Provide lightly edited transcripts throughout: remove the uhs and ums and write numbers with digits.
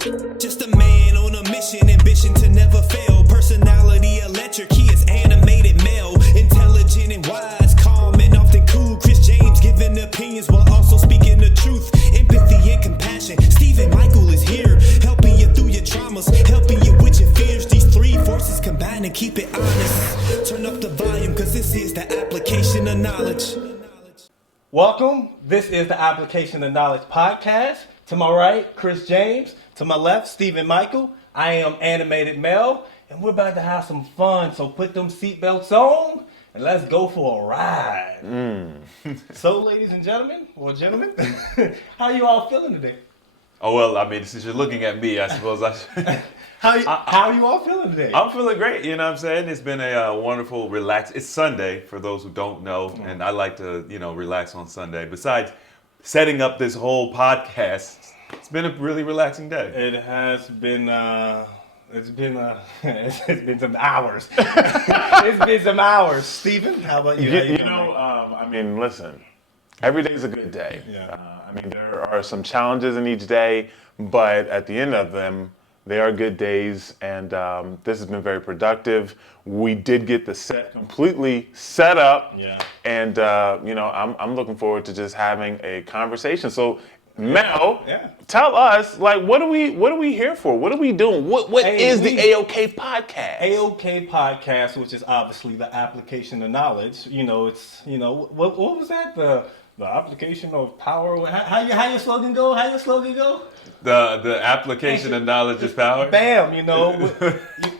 Just a man on a mission, ambition to never fail. Personality electric, he is animated male. Intelligent and wise, calm and often cool. Chris James giving opinions while also speaking the truth. Empathy and compassion, Stephen Michael is here. Helping you through your traumas, helping you with your fears. These three forces combine and keep it honest. Turn up the volume, cause this is the application of knowledge. Welcome, this is the Application of Knowledge podcast. To my right, Chris James. To my left, Stephen Michael. I am Animated Mel, and we're about to have some fun. So put them seatbelts on, and let's go for a ride. So, ladies and gentlemen, how you all feeling today? Oh, well, I mean, since you're looking at me, I suppose I should. How are you all feeling today? I'm feeling great, you know what I'm saying? It's been a wonderful, relaxed. It's Sunday, for those who don't know, and I like to, relax on Sunday. Besides setting up this whole podcast, it's been a really relaxing day. It has been, it's been some hours. It's been some hours. Stephen, how about you? Listen, every day is a good day. Yeah. There are some challenges in each day, but at the end of them, they are good days, and this has been very productive. We did get the set completely set up, and I'm looking forward to just having a conversation. So, Mel, tell us, what are we here for? What are we doing? What is the AOK podcast? AOK podcast, which is obviously the application of knowledge. What was that? The application of power. How your slogan go? The application of knowledge is power. Bam,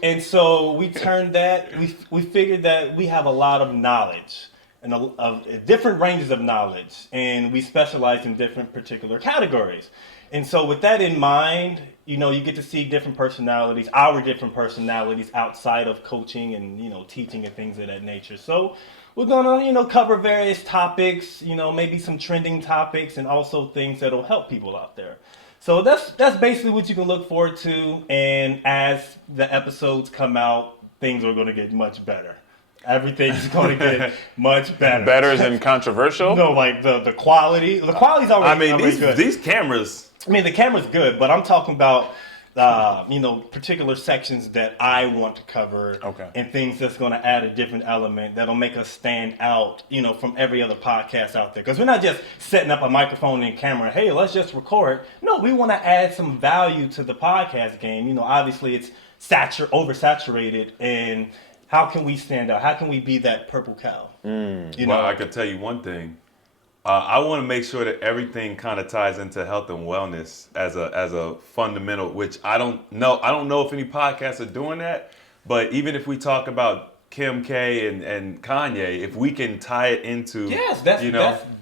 and so we turned that. We figured that we have a lot of knowledge and of different ranges of knowledge, and we specialize in different particular categories. And so with that in mind, you get to see different personalities, our different personalities outside of coaching and teaching and things of that nature. So we're gonna cover various topics, maybe some trending topics, and also things that'll help people out there. So that's basically what you can look forward to. And as the episodes come out, things are going to get much better. Everything's going to get much better. Better than controversial? No, like the quality. The quality's already good. These cameras. The camera's good, but I'm talking about particular sections that I want to cover, and things that's going to add a different element that'll make us stand out, from every other podcast out there. Because we're not just setting up a microphone and camera, hey, let's just record. No, we want to add some value to the podcast game. Obviously it's oversaturated, and how can we stand out? How can we be that purple cow? Well, I can tell you one thing. I want to make sure that everything kind of ties into health and wellness as a fundamental, which I don't know if any podcasts are doing that, but even if we talk about Kim K and Kanye, if we can tie it into, that's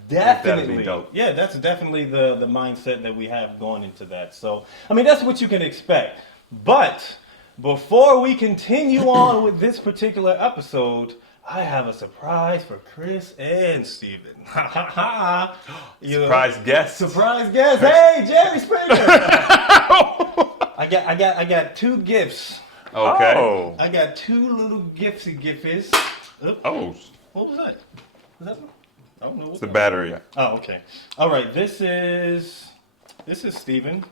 definitely dope. Yeah, that's definitely the mindset that we have going into that. So, that's what you can expect. But before we continue on with this particular episode, I have a surprise for Chris and Stephen. Surprise guest. Hey, Jerry Springer. I got two gifts. Okay. Oh. I got two little gifties. Oh. What was that? Was that one? I don't know. It's the battery. Oh, okay. All right. This is Stephen,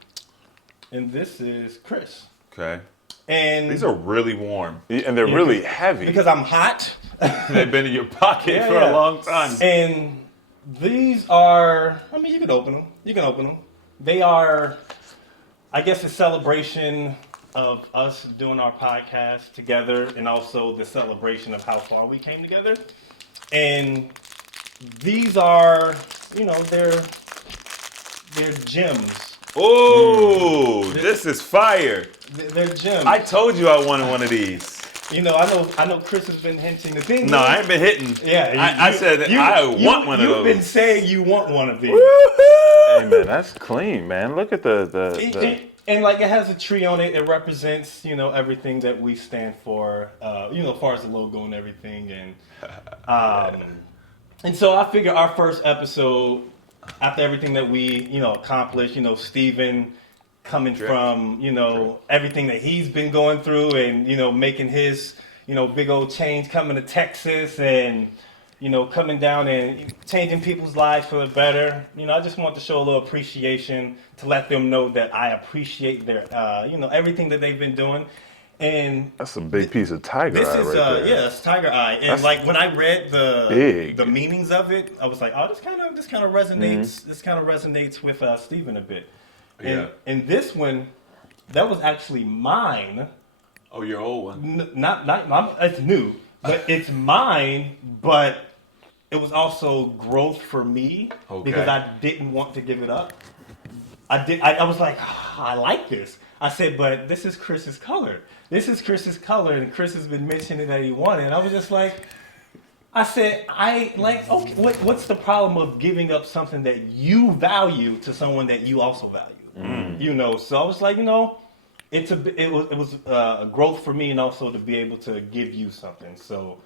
and this is Chris. Okay. And these are really warm. And they're really heavy. Because I'm hot. They've been in your pocket for a long time. And these are, you can open them. They are, I guess, a celebration of us doing our podcast together, and also the celebration of how far we came together. And these are, they're gems. Oh, this is fire. They're gems. I told you I wanted one of these. I know Chris has been hinting the thing. No, I ain't been hitting. Yeah, I said I want one of those. You've been saying you want one of these. Hey man, that's clean, man. Look at the And like it has a tree on it. It represents, everything that we stand for, as far as the logo and everything. And so I figure our first episode, after everything that we, accomplished, Stephen coming from, everything that he's been going through, and, making his, big old change coming to Texas, and coming down and changing people's lives for the better. I just want to show a little appreciation to let them know that I appreciate their, everything that they've been doing. And That's a big piece of tiger this eye is, right there. yeah, it's tiger eye. And like when I read big. the meanings of it, I was like, oh, this kind of resonates. This kind of resonates with Stephen a bit. Yeah. And this one, that was actually mine. Oh, your old one. It's new, but it's mine. But it was also growth for me because I didn't want to give it up. I was like, I like this. I said, but this is Chris's color. This is Chris's color, and Chris has been mentioning that he wanted. And I was just like, I said, okay, what's the problem of giving up something that you value to someone that you also value? So I was like, it was a growth for me, and also to be able to give you something. So,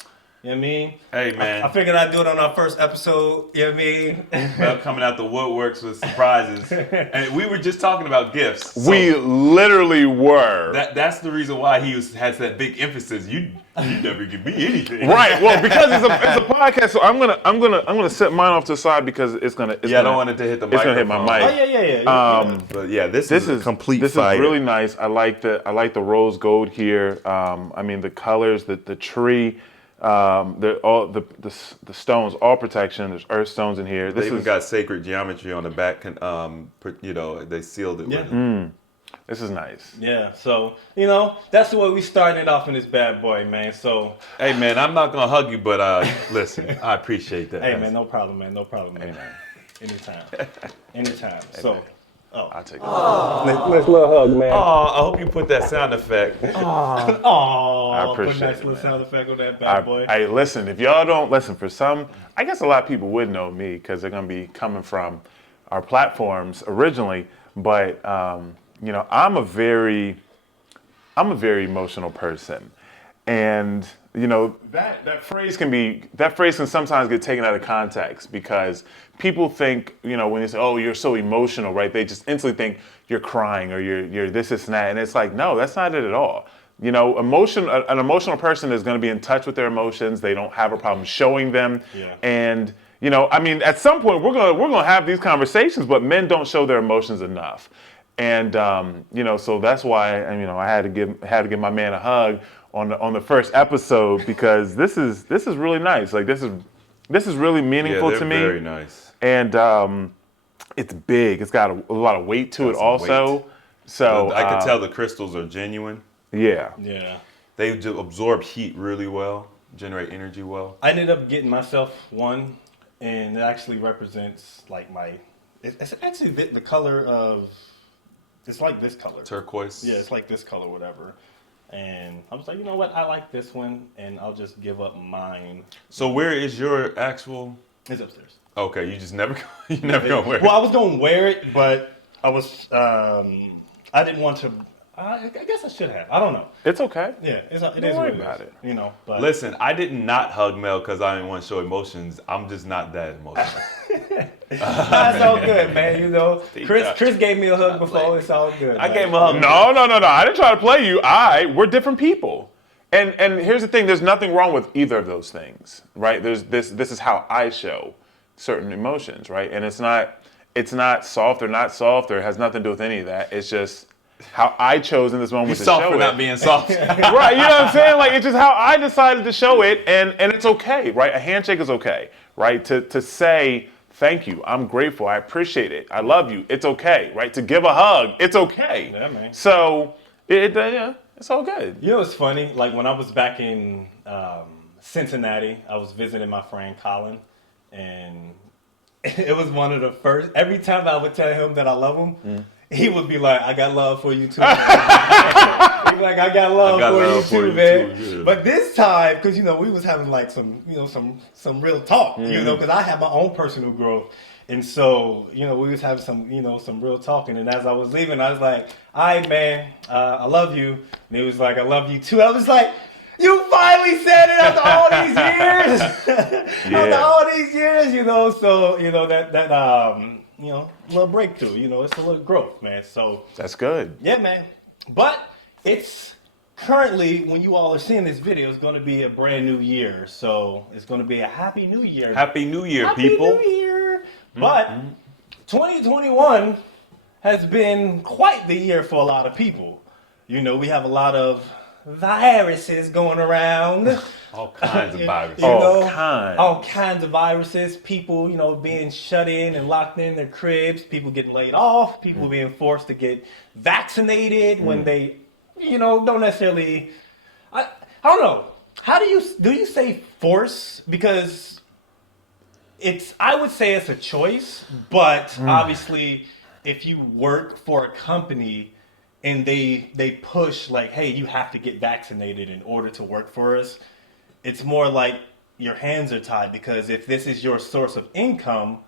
you know what I mean? Hey, man. I figured I'd do it on our first episode. You know what I mean? Well, coming out the woodworks with surprises. And we were just talking about gifts. So We literally were. that's the reason why he has that big emphasis. You never give me anything. Right. Well, because it's a podcast, so I'm gonna set mine off to the side because it's gonna. I don't want it to hit the It's microphone. gonna hit my mic. Oh yeah. But yeah, this is a complete This fire. is really nice. I like the rose gold here. I mean the colors, the tree, the stones, all protection. There's earth stones in here. They even got sacred geometry on the back. They sealed it with it. This is nice. Yeah, so, that's the way we started off in this bad boy, man. So, Hey, man, I'm not going to hug you, but listen, I appreciate that. hey, man, no problem, man. Amen. Anytime. So, I'll take it. nice little hug, man. Oh, I hope you put that sound effect. I appreciate put a nice it, little man. sound effect on that bad boy. Hey, listen, if y'all don't listen, for some, I guess a lot of people would know me because they're going to be coming from our platforms originally, but, I'm a very emotional person. And, that phrase can sometimes get taken out of context because people think, when you say, oh, you're so emotional, right? They just instantly think you're crying or you're this and that. And it's like, no, that's not it at all. An emotional person is going to be in touch with their emotions. They don't have a problem showing them. Yeah. And, at some point we're going to have these conversations, but men don't show their emotions enough. And, so that's why, I had to give my man a hug on the first episode because this is really nice. Like this is really meaningful to me. Very nice. And it's big. It's got a lot of weight to it also. Weight. So I can tell the crystals are genuine. Yeah. Yeah. They absorb heat really well, generate energy well. I ended up getting myself one, and it actually represents like it's actually the color of, it's like this color. Turquoise. Yeah, it's like this color, whatever. And I was like, you know what? I like this one, and I'll just give up mine. So where is your actual? It's upstairs. Okay, you just never gonna wear it. Well, I was gonna wear it, but I was I didn't want to. I guess I should have. I don't know. It's okay. Yeah, it is Don't what worry it about is. it. But Listen, I did not hug Mel because I didn't want to show emotions. I'm just not that emotional. that's all good, man. Chris gave me a hug before. It's all good. I man. gave him a hug. No. I didn't try to play you. We're different people. And here's the thing. There's nothing wrong with either of those things, right? This is how I show certain emotions, right? And it's not soft or not soft, or it has nothing to do with any of that. It's just how I chose in this moment to Soft show for it. not being soft. Right, you know what I'm saying? Like, it's just how I decided to show it, and it's okay, right? A handshake is okay, right? To say, thank you, I'm grateful, I appreciate it, I love you, it's okay, right? To give a hug, it's okay. Yeah, man. So, it's all good. You know what's funny? Like when I was back in Cincinnati, I was visiting my friend Colin, and it was one of the first. Every time I would tell him that I love him, he would be like, "I got love for you too." Man. He'd be like, "I got love for you too, man." yeah. But this time, because we was having like some real talk, because I have my own personal growth. And so, we was having some real talking. And as I was leaving, I was like, all right, man, I love you. And he was like, I love you too. I was like, you finally said it after all these years. After all these years, so, that little breakthrough, it's a little growth, man. So. That's good. Yeah, man. But it's currently, when you all are seeing this video, it's going to be a brand new year. So it's going to be a happy new year. Happy New Year, Happy people. New Year. But 2021 has been quite the year for a lot of people. You know, we have a lot of viruses going around. All kinds of viruses. All kinds of viruses. People, being shut in and locked in their cribs. People getting laid off. People being forced to get vaccinated when they, don't necessarily. I don't know. How do you say force? Because I would say it's a choice, but obviously, if you work for a company and they push like, hey, you have to get vaccinated in order to work for us, it's more like your hands are tied, because if this is your source of income,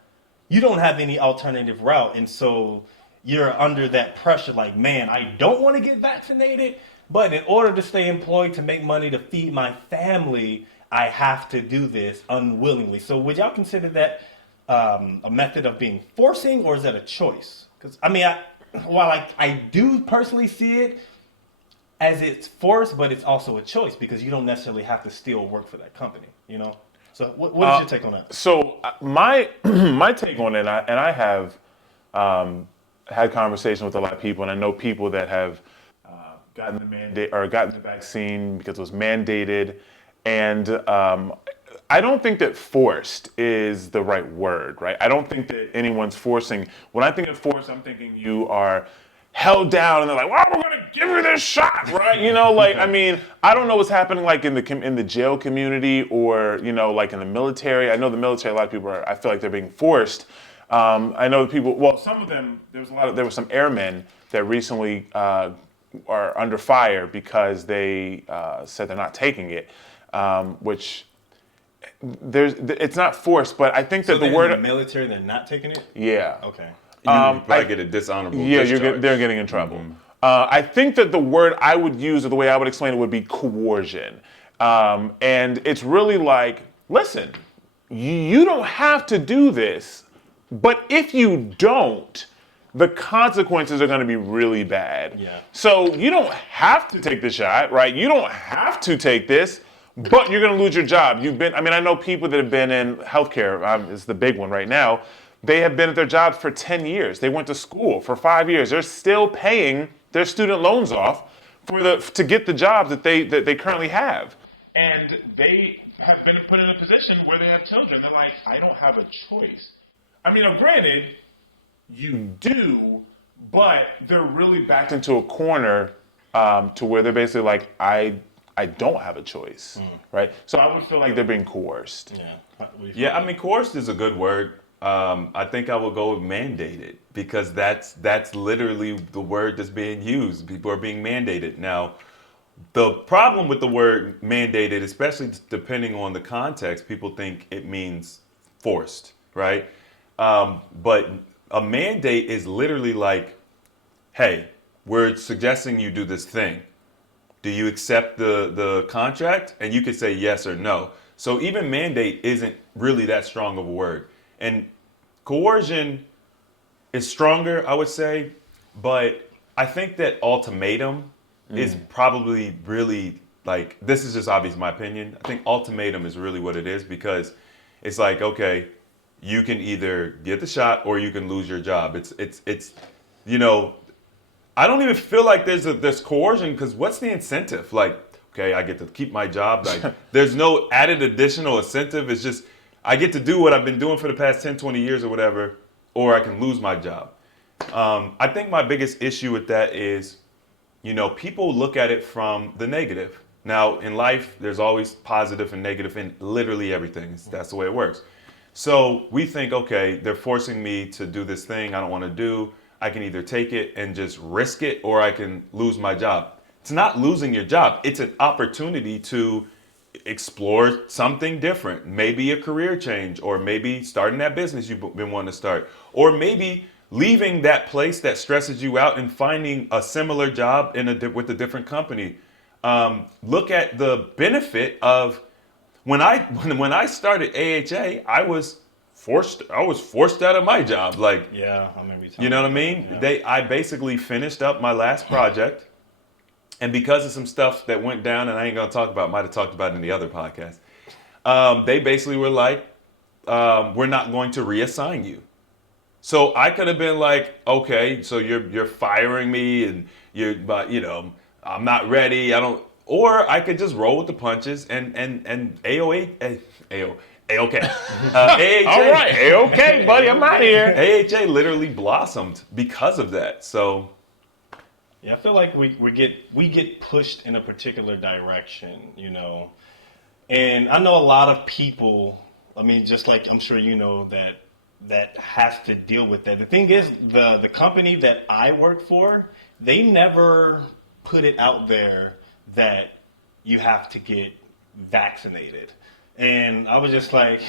you don't have any alternative route. And so you're under that pressure like, man, I don't want to get vaccinated, but in order to stay employed, to make money, to feed my family, I have to do this unwillingly. So would y'all consider that a method of being forcing, or is that a choice? Because while I do personally see it as it's forced, but it's also a choice, because you don't necessarily have to still work for that company, So what is your take on that? So my take on it, and I have had conversations with a lot of people, and I know people that have gotten the mandate or gotten the vaccine because it was mandated, and I don't think that forced is the right word, right? I don't think that anyone's forcing. When I think of force, I'm thinking you are held down and they're like, well, we're going to give you this shot, right? I don't know what's happening like in the jail community, or, like in the military. I know the military, a lot of people I feel like they're being forced. I know people, well, some of them, there were some airmen that recently are under fire because they said they're not taking it, which it's not forced, but I think that the word in the military, they're not taking it. Yeah. Okay. You probably get a dishonorable discharge. They're getting in trouble. I think that the word I would use, or the way I would explain it, would be coercion. And it's really like, listen, you don't have to do this, but if you don't, the consequences are going to be really bad. Yeah. So you don't have to take the shot, right? You don't have to take this, but you're going to lose your job. I know people that have been in healthcare, is the big one right now. They have been at their jobs for 10 years. They went to school for 5 years. They're still paying their student loans off to get the jobs that they currently have. And they have been put in a position where they have children. They're like, I don't have a choice. Granted, you do, but they're really backed into a corner to where they're basically like, I don't have a choice, right? So I would feel like they're being coerced. Yeah, coerced is a good word. I think I will go with mandated, because that's literally the word that's being used. People are being mandated. Now, the problem with the word mandated, especially depending on the context, people think it means forced, right? But a mandate is literally like, hey, we're suggesting you do this thing. Do you accept the contract? And you could say yes or no. So even mandate isn't really that strong of a word. And coercion is stronger, I would say, but I think that ultimatum is probably really, like, this is just obvious my opinion. I think ultimatum is really what it is, because it's like, okay, you can either get the shot or you can lose your job. It's I don't even feel like there's coercion, because what's the incentive? Like, okay, I get to keep my job. Like, there's no added additional incentive. It's just, I get to do what I've been doing for the past 10, 20 years or whatever, or I can lose my job. I think my biggest issue with that is, people look at it from the negative. Now, in life, there's always positive and negative in literally everything. That's the way it works. So we think, okay, they're forcing me to do this thing I don't want to do. I can either take it and just risk it, or I can lose my job. It's not losing your job. It's an opportunity to explore something different. Maybe a career change, or maybe starting that business you've been wanting to start, or maybe leaving that place that stresses you out and finding a similar job with a different company. Look at the benefit of when I started AHA, I was forced out of my job. Like, yeah, I remember you know what I mean? Yeah. I basically finished up my last project, And because of some stuff that went down, and I ain't gonna talk about, might have talked about it in the other podcast. They basically were like, we're not going to reassign you. So I could have been like, okay, so you're firing me, and but I'm not ready. I don't, or I could just roll with the punches and AOA, AOK. AHA, All right, okay, buddy, I'm out of here. Mm-hmm. AHA literally blossomed because of that. So Yeah, I feel like we get pushed in a particular direction, and I know a lot of people. I mean, just like I'm sure you know that has to deal with that. The thing is, the company that I work for, they never put it out there that you have to get vaccinated. And I was just like,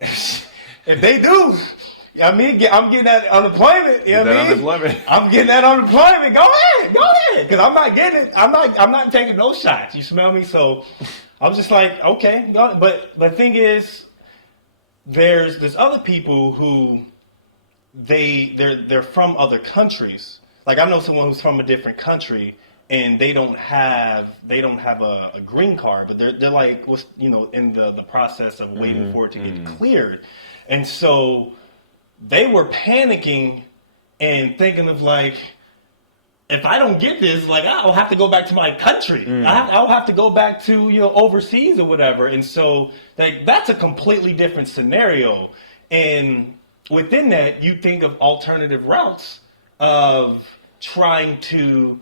if they do, I'm getting that unemployment. You know what I mean? unemployment. I'm getting that unemployment. Go ahead, because I'm not getting it. I'm not taking no shots. You smell me? So I was just like, okay, go ahead. But the thing is, there's other people who they're from other countries. Like I know someone who's from a different country, and they don't have a green card, but they're like in the process of waiting for it to get cleared, and so they were panicking and thinking of like, if I don't get this, like I'll have to go back to my country. I'll have to go back to overseas or whatever, and so like that's a completely different scenario. And within that, you think of alternative routes of trying to,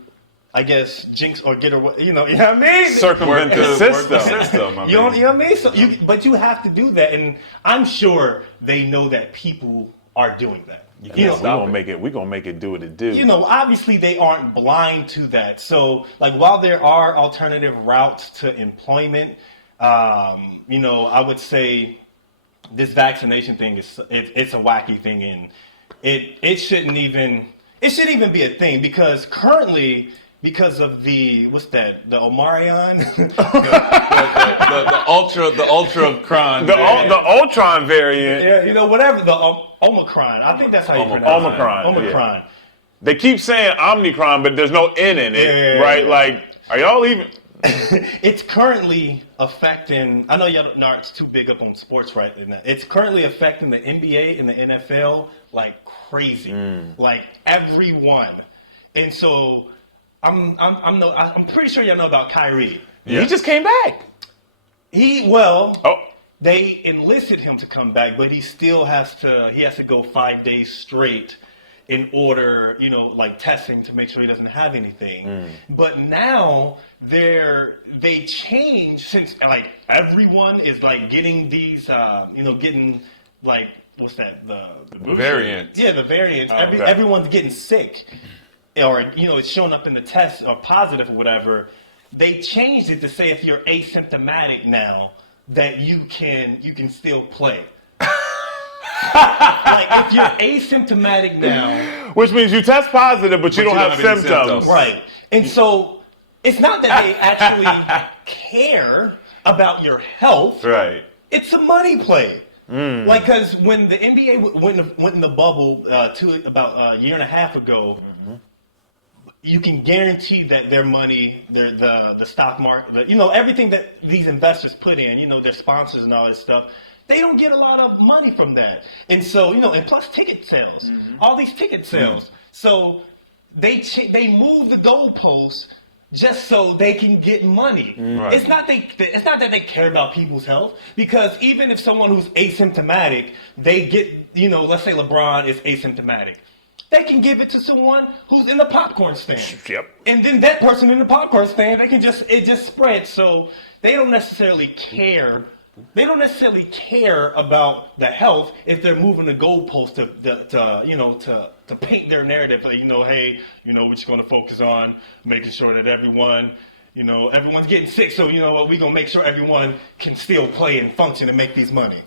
I guess, jinx or get away. You know what I mean? Circumvent the system. I You know mean, what I mean? So but you have to do that, and I'm sure they know that people are doing that. can't We're stop gonna make it do what it do. Obviously they aren't blind to that. So, like, while there are alternative routes to employment, I would say this vaccination thing it's a wacky thing, and it shouldn't even be a thing because currently. Because of the Omarion, the Ultron, the Ultron variant. yeah, whatever the Omicron. I think that's how you pronounce it. Omicron. Yeah. They keep saying Omnicron, but there's no N in it, right? Yeah. Like, are y'all even? It's currently affecting. I know y'all not too big up on sports right now. It's currently affecting the NBA and the NFL like crazy, like everyone, and so. I'm pretty sure y'all know about Kyrie. Yeah. He just came back. They enlisted him to come back, but he still has to go 5 days straight in order, like testing to make sure he doesn't have anything. But now they changed since like everyone is like getting these, getting like what's that the variant? Yeah, the variants. Okay. Everyone's getting sick. Or it's showing up in the test or positive or whatever. They changed it to say if you're asymptomatic now that you can still play. Like if you're asymptomatic now, Which means you test positive, but you don't have you don't have any symptoms. symptoms. right? And so it's not that they actually care about your health. Right. It's a money play. Like, because when the NBA went in the bubble about a year and a half ago, you can guarantee that their money, the stock market, everything that these investors put in, their sponsors and all this stuff, they don't get a lot of money from that. And so, and plus ticket sales, all these ticket sales. So they move the goalposts just so they can get money. Right. It's not that they care about people's health, because even if someone who's asymptomatic, they get, let's say LeBron is asymptomatic. They can give it to someone who's in the popcorn stand. Yep. And then that person in the popcorn stand, it just spreads. So they don't necessarily care. They don't necessarily care about the health if they're moving the goalpost to paint their narrative. Like, hey, we're just going to focus on making sure that everyone's getting sick. So you know what, we're going to make sure everyone can still play and function and make these money.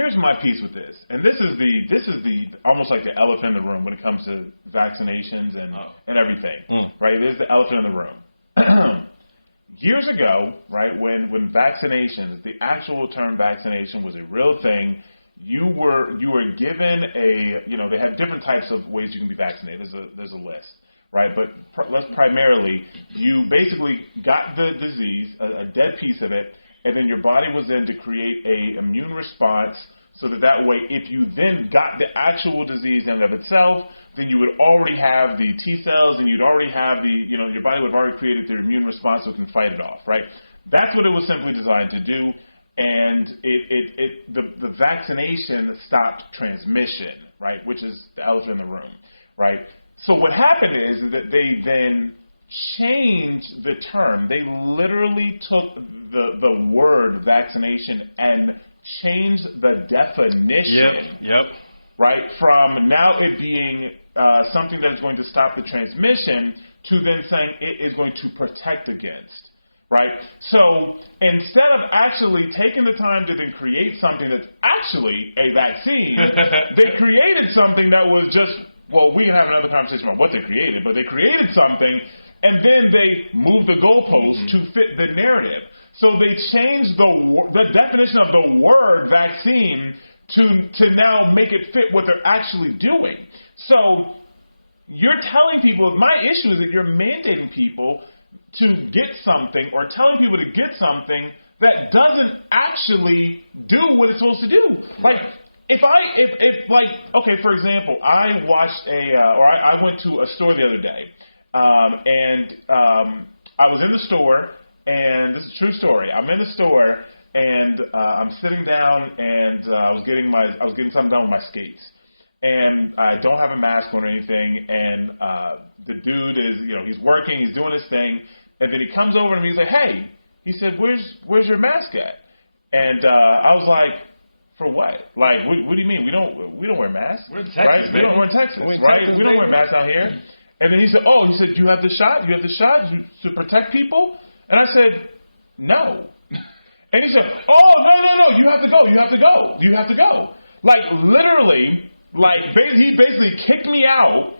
Here's my piece with this, and this is the almost like the elephant in the room when it comes to vaccinations and everything, right? This is the elephant in the room. Years ago, right, when vaccinations, the actual term vaccination was a real thing, you were given they have different types of ways you can be vaccinated. There's a list. right? But let's primarily, you basically got the disease, a dead piece of it, and then your body was then to create a immune response so that way, if you then got the actual disease in and of itself, then you would already have the T cells and you'd already have your body would have already created the immune response so it can fight it off, right? That's what it was simply designed to do, and the vaccination stopped transmission, right, which is the elephant in the room, right? So what happened is that they then changed the term. They literally took the word vaccination and changed the definition, right, from now it being something that is going to stop the transmission to then saying it is going to protect against, right? So instead of actually taking the time to then create something that's actually a vaccine, they created something that was just, well, we can have another conversation about what they created, but they created something and then they moved the goalpost to fit the narrative. So they changed the definition of the word vaccine to now make it fit what they're actually doing. So you're telling people, my issue is that you're mandating people to get something or telling people to get something that doesn't actually do what it's supposed to do. Like, okay, for example, I watched I went to a store the other day, and I was in the store, and this is a true story. I'm in the store, and I'm sitting down, and I was getting something done with my skates, and I don't have a mask on or anything, and the dude is, he's working, he's doing his thing, and then he comes over to me, he's like, hey, he said, where's your mask at? And I was like, for what? Like, what do you mean? We don't wear masks, we're in Texas, right? We're in Texas, right? We don't wear masks out here. And then he said, you have the shot? You have the shot to protect people? And I said, no. And he said, no, you have to go. You have to go. Like, literally, he basically kicked me out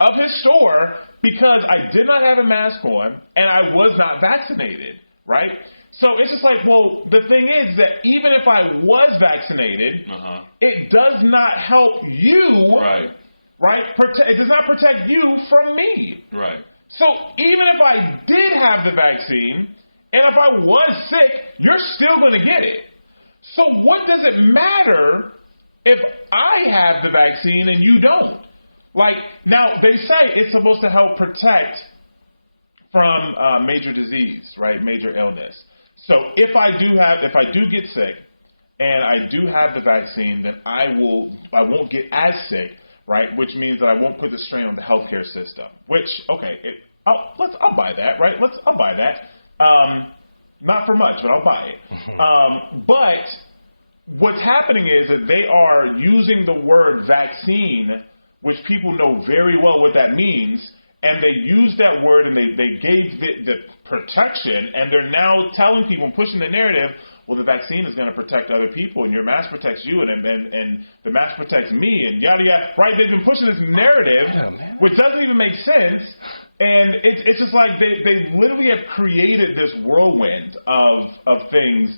of his store because I did not have a mask on and I was not vaccinated, right? So it's just like, well, the thing is that even if I was vaccinated, it does not help you, right? It does not protect you from me. Right. So even if I did have the vaccine, and if I was sick, you're still going to get it. So what does it matter if I have the vaccine and you don't? Like, now, they say it's supposed to help protect from major disease, right, major illness. So if I do get sick and I do have the vaccine, then I won't get as sick, right, which means that I won't put the strain on the healthcare system, which, okay, I'll buy that, right? I'll buy that. Not for much, but I'll buy it. But what's happening is that they are using the word vaccine, which people know very well what that means, and they use that word and they gave the protection, and they're now telling people, pushing the narrative, well, the vaccine is going to protect other people, and your mask protects you, and the mask protects me, and yada yada. Right? They've been pushing this narrative, which doesn't even make sense. And it's just like they literally have created this whirlwind of things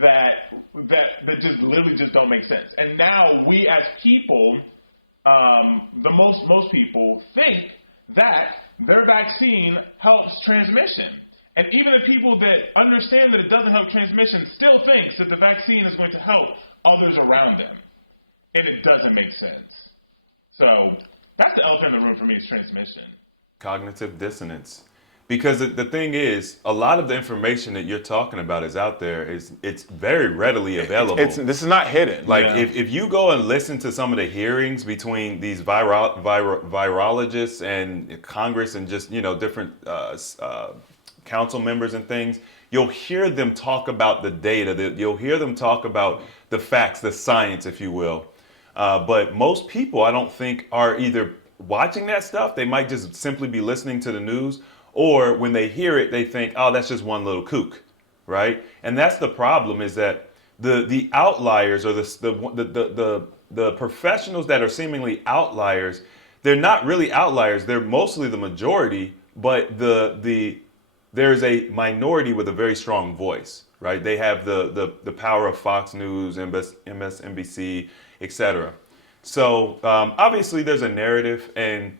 that just literally just don't make sense. And now we as people, most people think that their vaccine helps transmission. And even the people that understand that it doesn't help transmission still thinks that the vaccine is going to help others around them. And it doesn't make sense. So that's the elephant in the room for me, is transmission. Cognitive dissonance. Because the thing is, a lot of the information that you're talking about is out there. It's very readily available. This is not hidden. Like, if you go and listen to some of the hearings between these virologists and Congress and just, different council members and things, you'll hear them talk about the data. You'll hear them talk about the facts, the science, if you will. But most people, I don't think, are either watching that stuff. They might just simply be listening to the news, or when they hear it, they think, oh, that's just one little kook, right? And that's the problem, is that the outliers, or the professionals that are seemingly outliers, they're not really outliers. They're mostly the majority, but there's a minority with a very strong voice, right? They have the power of Fox News, MSNBC, etc. So obviously there's a narrative, and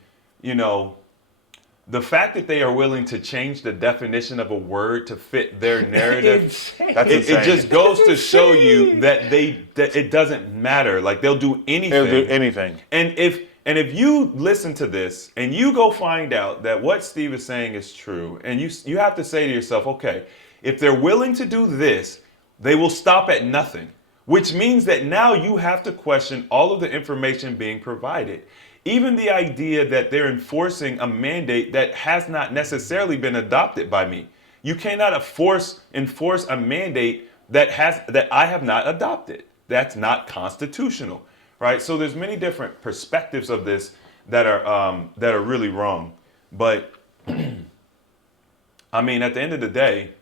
the fact that they are willing to change the definition of a word to fit their narrative, Insane. That's it insane. just goes to That's show you insane. that it doesn't matter. Like they'll do anything. They'll do anything. And if you listen to this and you go find out that what Steve is saying is true, and you have to say to yourself, okay, if they're willing to do this, they will stop at nothing. Which means that now you have to question all of the information being provided. Even the idea that they're enforcing a mandate that has not necessarily been adopted by me. You cannot enforce a mandate that I have not adopted. That's not constitutional, right? So there's many different perspectives of this that are really wrong. But I mean, at the end of the day,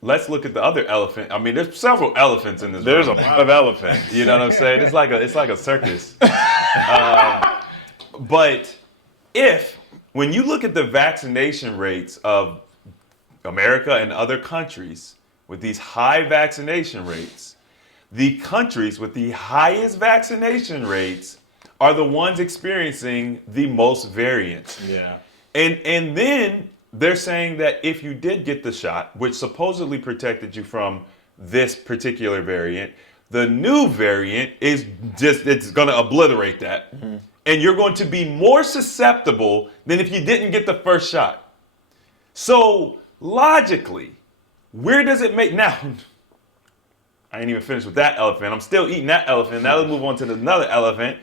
let's look at the other elephant. I mean, there's several elephants in this There's a room. lot of elephants. You know what I'm saying? It's like a circus. But when you look at the vaccination rates of America and other countries with these high vaccination rates, the countries with the highest vaccination rates are the ones experiencing the most variants. Yeah. And then they're saying that if you did get the shot, which supposedly protected you from this particular variant, the new variant it's going to obliterate that. Mm-hmm. And you're going to be more susceptible than if you didn't get the first shot. So logically, where does it make now? I ain't even finished with that elephant. I'm still eating that elephant. Now let's move on to another elephant.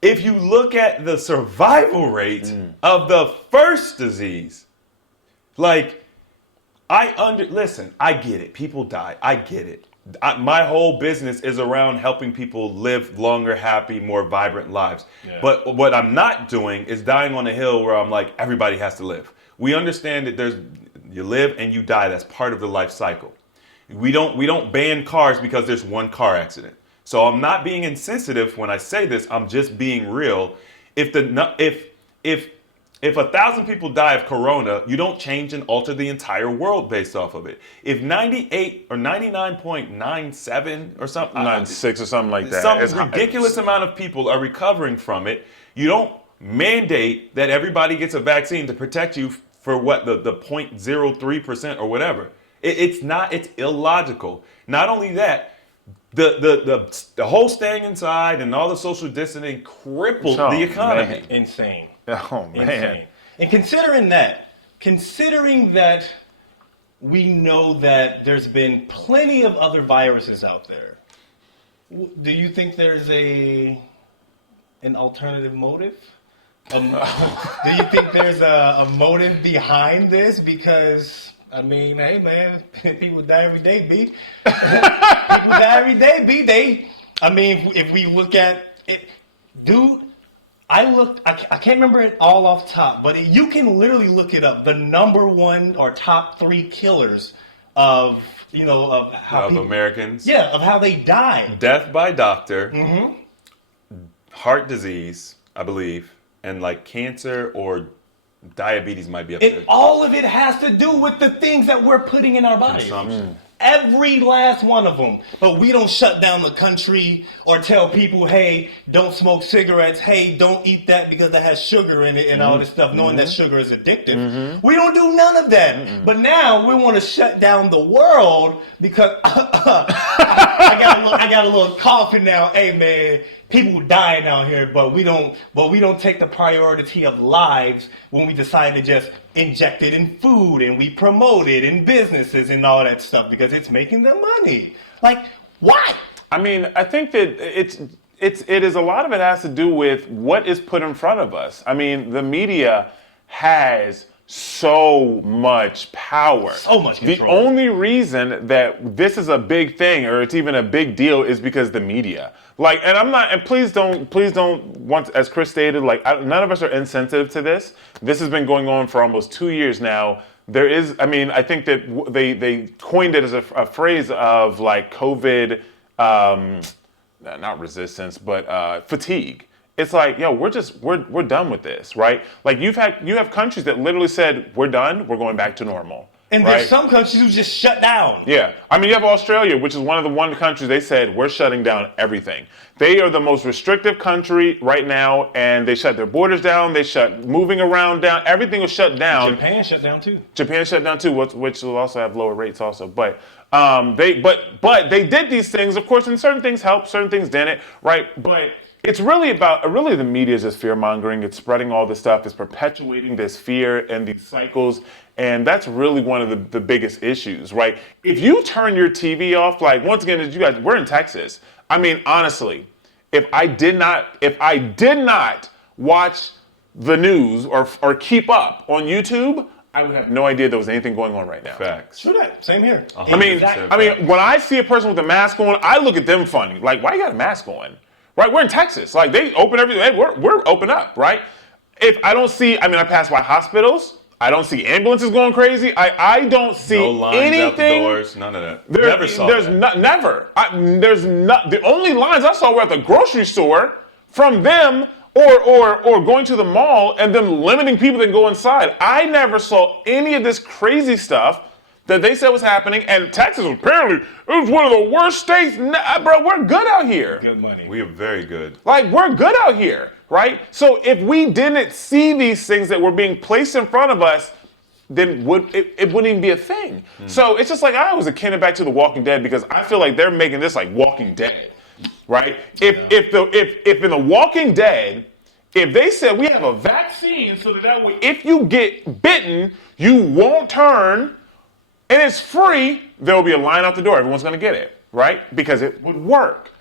If you look at the survival rate of the first disease, like listen, I get it. People die. I get it. My whole business is around helping people live longer, happy, more vibrant lives. Yeah. But what I'm not doing is dying on a hill where I'm like, everybody has to live. We understand that you live and you die. That's part of the life cycle. We don't ban cars because there's one car accident. So I'm not being insensitive when I say this. I'm just being real. If 1,000 people die of corona, you don't change and alter the entire world based off of it. If 98 or 99.97 or something, 96 or something like that, some ridiculous amount of people are recovering from it, you don't mandate that everybody gets a vaccine to protect you for what the 0.03% or whatever. It's illogical. Not only that, the whole staying inside and all the social distancing crippled the economy. Man. Insane. Oh, man. Insane. And considering that we know that there's been plenty of other viruses out there, do you think there's an alternative motive? Do you think there's a motive behind this? Because, I mean, hey, man, people die every day, B. People die every day, B. If we look at it, dude, I can't remember it all off top, but you can literally look it up. The number one or top 3 killers of how Americans. Yeah, of how they die. Death by doctor, heart disease, I believe, and like cancer or diabetes might be up there. All of it has to do with the things that we're putting in our bodies. Consumption. Every last one of them. But we don't shut down the country or tell people, hey, don't smoke cigarettes. Hey, don't eat that because that has sugar in it and all this stuff, knowing that sugar is addictive. We don't do none of that. But now we want to shut down the world because I got a little coughing now. Hey, man, people dying out here, but we don't take the priority of lives when we decide to just inject it in food and we promote it in businesses and all that stuff because it's making them money. Like, why? I mean, I think that it is a lot of it has to do with what is put in front of us. I mean, the media has so much power. So much control. The only reason that this is a big thing or it's even a big deal is because the media. Like, and I'm not, and please don't, once, as Chris stated, like, none of us are insensitive to this. This has been going on for almost 2 years now. There is, I mean, I think that they coined it as a phrase of like COVID, not resistance, but fatigue. It's like, yo, we're done with this, right? Like you have countries that literally said, we're done, we're going back to normal, And right? there's some countries who just shut down. Yeah. I mean, you have Australia, which is one of the countries they said, we're shutting down everything. They are the most restrictive country right now, and they shut their borders down. They shut moving around down. Everything was shut down. Japan shut down too. Japan shut down too, which will also have lower rates also. But they did these things, of course, and certain things helped, certain things didn't, right? But it's really the media is just fear mongering. It's spreading all this stuff. It's perpetuating this fear and these cycles. And that's really one of the biggest issues, right? If you turn your TV off, like once again, as you guys, we're in Texas. I mean, honestly, if I did not watch the news or keep up on YouTube, I would have no idea there was anything going on right now. Facts. True that. Same here. I mean, when I see a person with a mask on, I look at them funny. Like, why you got a mask on? Right? We're in Texas. Like, they open everything. Hey, we're open up, right? If I don't see, I pass by hospitals. I don't see ambulances going crazy. I don't see No lines anything. out the doors. None of that. Never saw that. Never. The only lines I saw were at the grocery store from them or going to the mall and them limiting people that can go inside. I never saw any of this crazy stuff that they said was happening. And Texas apparently it was one of the worst states. Bro, we're good out here. Good money. We are very good. Like, we're good out here, right? So if we didn't see these things that were being placed in front of us, then it wouldn't even be a thing. So it's just like, I always akin it back to The Walking Dead because I feel like they're making this like Walking Dead, right? If in The Walking Dead, if they said we have a vaccine so that way if you get bitten, you won't turn and it's free, there will be a line out the door. Everyone's going to get it, right? Because it would work.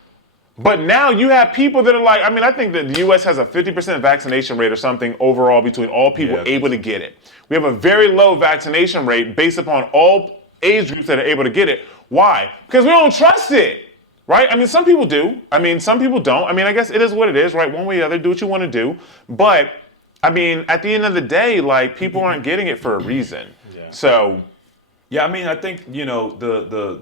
But now you have people that are like, I think that the U.S. has a 50% vaccination rate or something overall between all people able to get it. We have a very low vaccination rate based upon all age groups that are able to get it. Why? Because we don't trust it, right? Some people do. Some people don't. I guess it is what it is, right? One way or the other, do what you want to do. But, at the end of the day, like, people aren't getting it for a reason. Yeah. So... Yeah, I think, the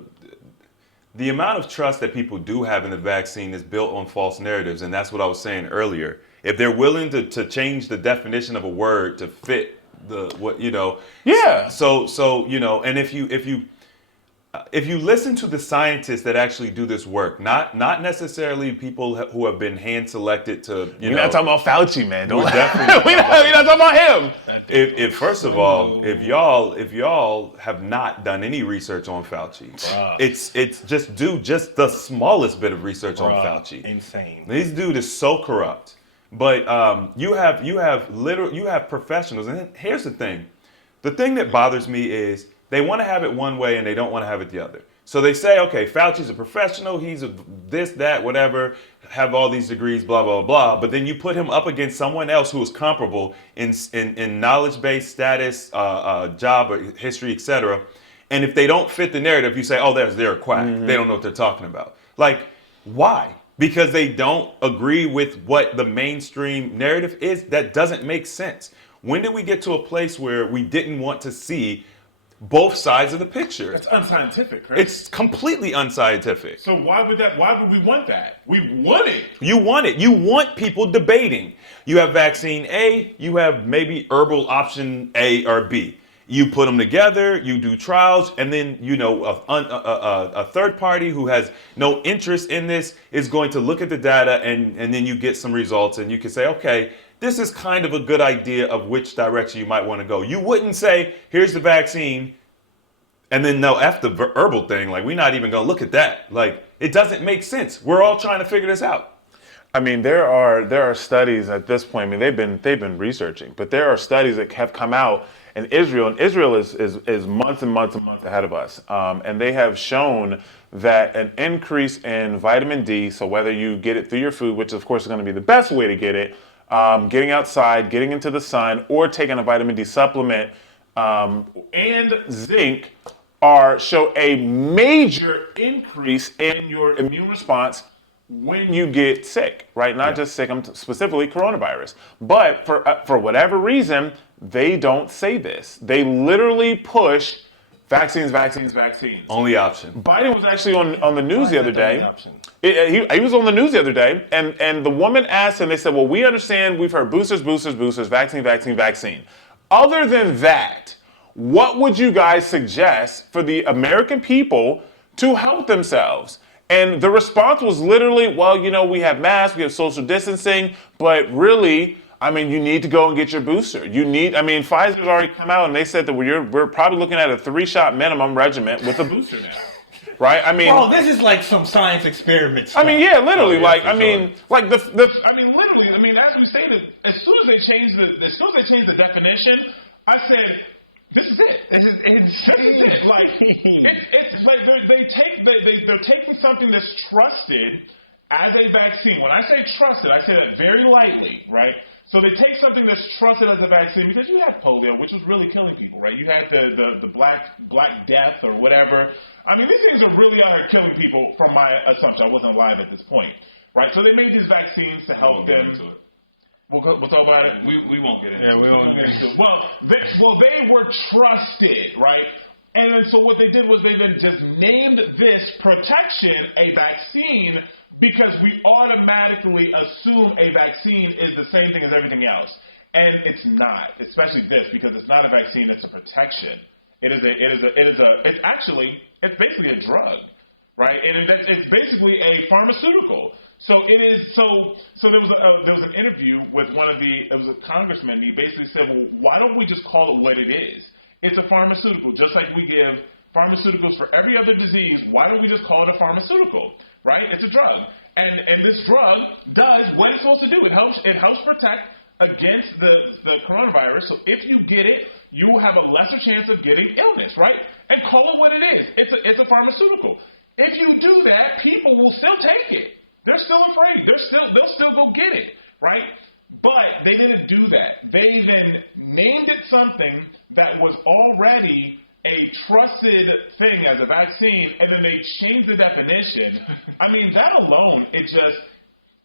amount of trust that people do have in the vaccine is built on false narratives, and that's what I was saying earlier. If they're willing to change the definition of a word to fit Yeah. So and if you listen to the scientists that actually do this work, not necessarily people who have been hand selected to, We're not talking about Fauci, man. We're definitely we're not talking about him. If first of all, if y'all have not done any research on Fauci, it's just do just the smallest bit of research on Fauci. Insane. This dude is so corrupt. But you have professionals, and here's the thing. The thing that bothers me is they want to have it one way and they don't want to have it the other. So they say, okay, Fauci's a professional, he's a this, that, whatever, have all these degrees, blah, blah, blah. But then you put him up against someone else who is comparable in knowledge-based status, job, or history, etc. And if they don't fit the narrative, you say, oh, they're a quack. They don't know what they're talking about. Like, why? Because they don't agree with what the mainstream narrative is? That doesn't make sense. When did we get to a place where we didn't want to see both sides of the picture? That's unscientific, Chris. It's completely unscientific. So why would we want that? We want it. You want it. You want people debating. You have vaccine A, you have maybe herbal option A or B. You put them together, you do trials, and then a third party who has no interest in this is going to look at the data, and then you get some results, and you can say, okay, this is kind of a good idea of which direction you might want to go. You wouldn't say, here's the vaccine, and then no, F the herbal thing. Like, we're not even going to look at that. Like, it doesn't make sense. We're all trying to figure this out. There are studies at this point. They've been researching, but there are studies that have come out in Israel, and Israel is months and months and months ahead of us. And they have shown that an increase in vitamin D, so whether you get it through your food, which of course is going to be the best way to get it, getting outside, getting into the sun, or taking a vitamin D supplement, and zinc show a major increase in your immune response when you get sick, right? Not just sick, specifically coronavirus. But for whatever reason, they don't say this. They literally push vaccines. Only option. Biden was actually on the news the other day. He was on the news the other day, and the woman asked him, they said, well, we understand, we've heard boosters, vaccine. Other than that, what would you guys suggest for the American people to help themselves? And the response was literally, well, we have masks, we have social distancing, but really, you need to go and get your booster. Pfizer's already come out and they said that we're probably looking at a 3-shot minimum regimen with a booster now. Right? Well, this is like some science experiment stuff. Literally, literally, as we stated, as soon as they changed the definition, I said, this is it. This is it. Like it's like they're taking something that's trusted as a vaccine. When I say trusted, I say that very lightly, right? So they take something that's trusted as a vaccine because you had polio, which was really killing people, right? You had the Black Death or whatever. These things are really out there killing people from my assumption. I wasn't alive at this point, right? So they made these vaccines to help them. We'll talk about it. We won't get into it. Yeah, we won't get into it. Well, they were trusted, right? And then so what they did was they then just named this protection a vaccine because we automatically assume a vaccine is the same thing as everything else. And it's not, especially this, because it's not a vaccine, it's a protection. It's basically a drug, right? It's basically a pharmaceutical. So it is. So there was an interview with it was a congressman. He basically said, well, why don't we just call it what it is? It's a pharmaceutical, just like we give pharmaceuticals for every other disease. Why don't we just call it a pharmaceutical, right? It's a drug, and this drug does what it's supposed to do. It helps protect against the coronavirus. So if you get it, you have a lesser chance of getting illness, right? And call it what it is. It's a pharmaceutical. If you do that, people will still take it. They're still afraid. They'll still go get it, right? But they didn't do that. They then named it something that was already a trusted thing as a vaccine, and then they changed the definition. That alone, it just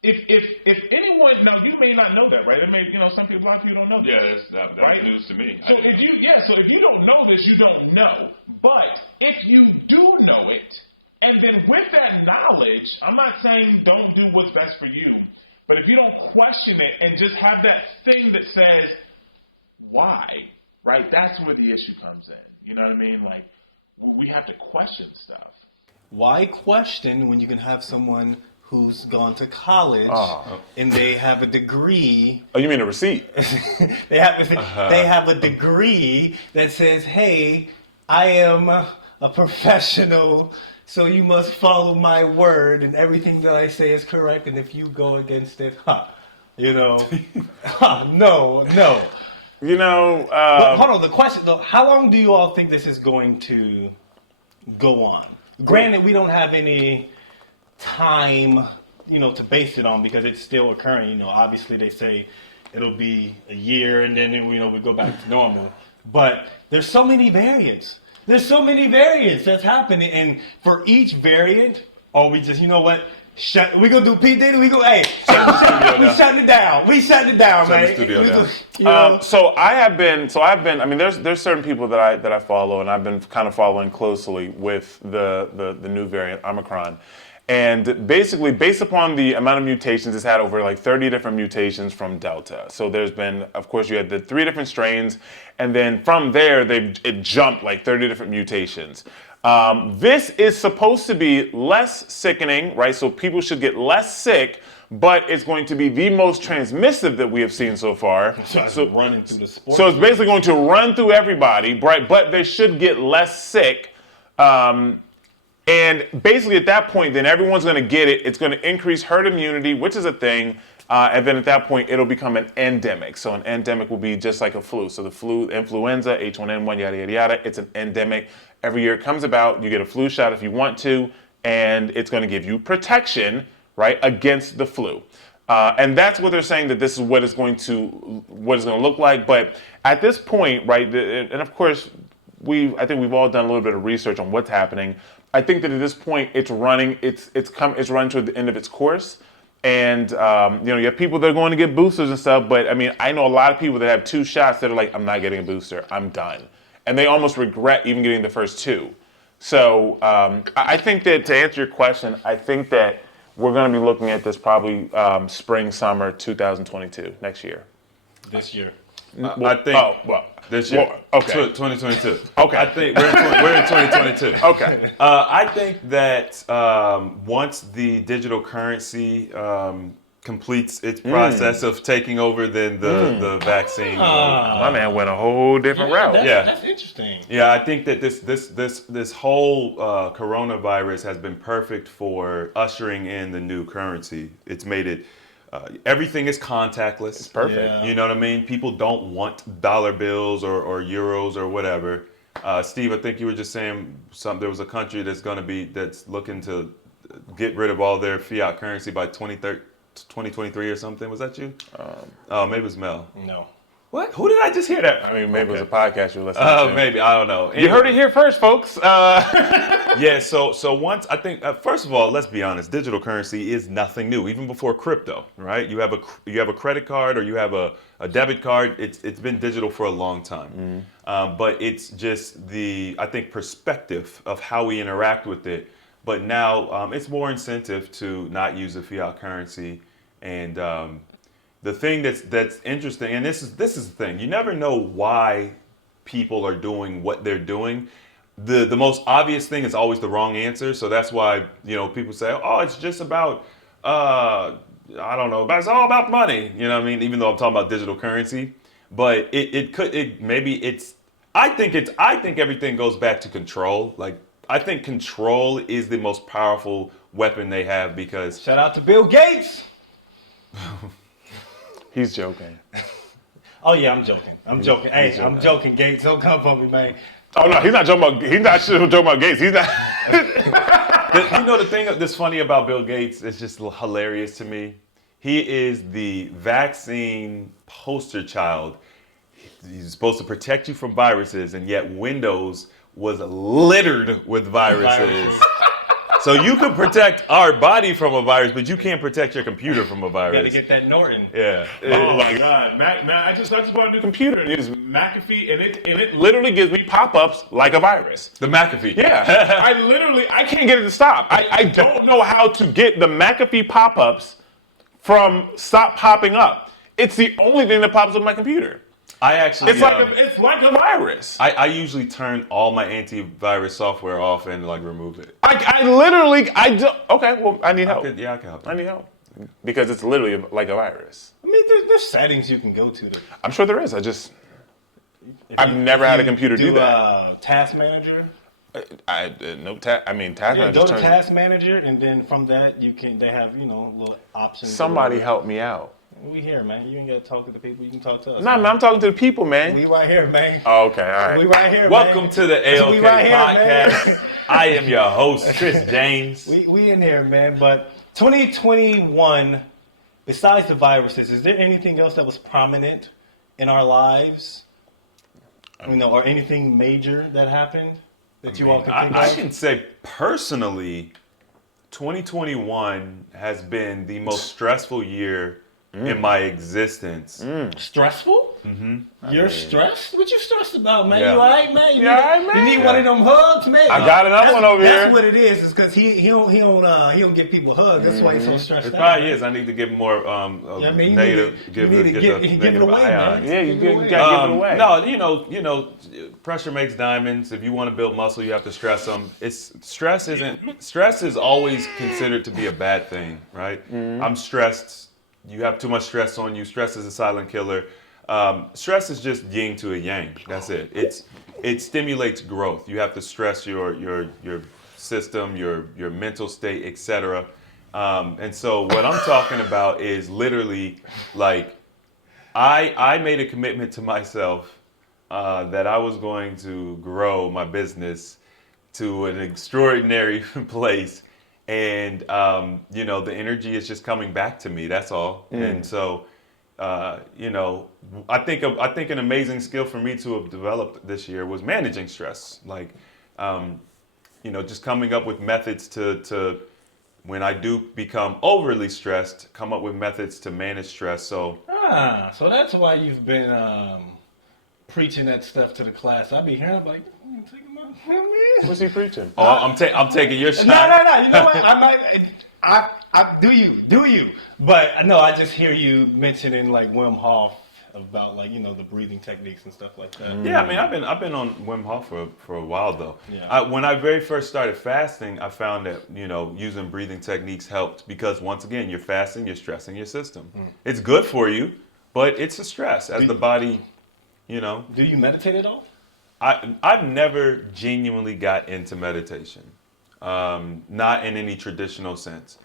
if anyone, now you may not know that, right? A lot of people don't know this. Yeah, that's right? News to me. So if you don't know this, you don't know. But if you do know it, and then with that knowledge, I'm not saying don't do what's best for you, but if you don't question it and just have that thing that says, why, right? That's where the issue comes in. You know what I mean? Like, we have to question stuff. Why question when you can have someone who's gone to college and they have a degree? Oh, you mean a receipt? They have a degree that says, hey, I am a professional, so you must follow my word, and everything that I say is correct, and if you go against it, no. But hold on, the question though, how long do you all think this is going to go on? Granted, we don't have any time, to base it on because it's still occurring. Obviously they say it'll be a year and then, we go back to normal. But there's so many variants. There's so many variants that's happening, and for each variant, we just, we gonna do P Diddy. We go, hey, we shut it down. We shut it down, man. The studio down. There's certain people that I follow, and I've been kind of following closely with the new variant Omicron. And basically, based upon the amount of mutations, it's had over like 30 different mutations from Delta. So there's been, of course, you had the 3 different strains, and then from there, it jumped like 30 different mutations. This is supposed to be less sickening, right? So people should get less sick, but it's going to be the most transmissive that we have seen so far. So running through the sports. So it's basically going to run through everybody, right? But they should get less sick. And basically at that point, then everyone's going to get it. It's going to increase herd immunity, which is a thing. And then at that point, it'll become an endemic. So an endemic will be just like a flu. So the flu, influenza, H1N1, yada, yada, yada. It's an endemic. Every year it comes about, you get a flu shot if you want to, and it's going to give you protection, right, against the flu. And that's what they're saying, that this is what it's going to look like. But at this point, right, and of course, I think we've all done a little bit of research on what's happening. I think that at this point, it's running to the end of its course. And, you have people that are going to get boosters and stuff. But, I know a lot of people that have 2 shots that are like, I'm not getting a booster. I'm done. And they almost regret even getting the first 2. So I think that, to answer your question, I think that we're going to be looking at this probably spring, summer 2022, next year. This year. I think this year. Okay. 2022. Okay. I think we're in 2022. Okay. I think that once the digital currency completes its process of taking over, then the vaccine. My man went a whole different route. That's interesting. Yeah, I think that this whole coronavirus has been perfect for ushering in the new currency. It's made it. Everything is contactless. It's perfect. Yeah. You know what I mean? People don't want dollar bills or euros or whatever. Steve, I think you were just saying there was a country that's looking to get rid of all their fiat currency by 2023 or something. Was that you? Maybe it was Mel. No. What? Who did I just hear that? I mean, maybe it was a podcast you're listening to. Maybe, I don't know. You heard it here first, folks. Yeah, so once I think first of all, let's be honest, digital currency is nothing new. Even before crypto, right? You have a credit card or you have a debit card. It's been digital for a long time, but it's just I think perspective of how we interact with it. But now it's more incentive to not use the fiat currency, and the thing that's interesting, and this is the thing, you never know why people are doing what they're doing. The most obvious thing is always the wrong answer, so that's why people say, oh, it's just about I don't know, but it's all about money. You know what I mean? Even though I'm talking about digital currency, but I think everything goes back to control. Like I think control is the most powerful weapon they have because Shout out to Bill Gates. He's joking. Oh yeah, I'm joking. Hey, I'm joking, Gates. Don't come for me, man. Oh no, he's not joking about. He's not joking about Gates. He's not. the thing that's funny about Bill Gates is just hilarious to me. He is the vaccine poster child. He's supposed to protect you from viruses, and yet Windows was littered with viruses. So you can protect our body from a virus, but you can't protect your computer from a virus. You gotta get that Norton. Yeah. Oh my God, Mac! I just bought a new computer and it's McAfee, and it literally gives me pop-ups like a virus. The McAfee. Yeah, I can't get it to stop. I don't know how to get the McAfee pop-ups from stop popping up. It's the only thing that pops up on my compuper. I actually. It's like a virus. I usually turn all my antivirus software off and remove it. I do. Okay, well, I need help. I can help. I need help because it's literally like a virus. I mean, there's settings you can go to. I'm sure there is. I've never had a computer do that. Task Manager. Task Manager. Go to Task Manager, and then from that they have little options. Somebody help me out. We here, man. You ain't got to talk to the people. You can talk to us. No, man, I'm talking to the people, man. We right here, man. Oh, okay, all right. We right here, Welcome man. to the AOK right here, podcast. man. I am your host, Chris James. We in here, man. But 2021, besides the viruses, is there anything else that was prominent in our lives? Or anything major that happened that you all can think I of? can say personally, 2021 has been the most stressful year in my existence. Stressful? Mm-hmm. You're stressed? What you stressed about, man? Yeah. You all right, man? You all right, man? You need one of them hugs, man? I got another one over here. That's what it is because he don't give people hugs. That's why he's so stressed It out. probably is. I need to give more negative. Give it away, man. Yeah, you gotta give it away. No, pressure makes diamonds. If you want to build muscle, you have to stress them. Stress is always considered to be a bad thing, right? I'm stressed. You have too much stress on you. Stress is a silent killer. Stress is just yin to a yang. That's it. It stimulates growth. You have to stress your system, your mental state, etc. And so what I'm talking about is literally I made a commitment to myself that I was going to grow my business to an extraordinary place. And the energy is just coming back to me. That's all. And so, I think an amazing skill for me to have developed this year was managing stress. Just coming up with methods to when I do become overly stressed, come up with methods to manage stress. So that's why you've been preaching that stuff to the class. I be hearing like. What's he preaching? Oh, I'm taking your shot. No. You know what? I do you. But no, I just hear you mentioning like Wim Hof about like the breathing techniques and stuff like that. Yeah, I mean, I've been on Wim Hof for a while though. Yeah. When I very first started fasting, I found that using breathing techniques helped because once again, you're fasting, you're stressing your system. It's good for you, but it's a stress as the body, Do you meditate at all? I've never genuinely got into meditation, not in any traditional sense.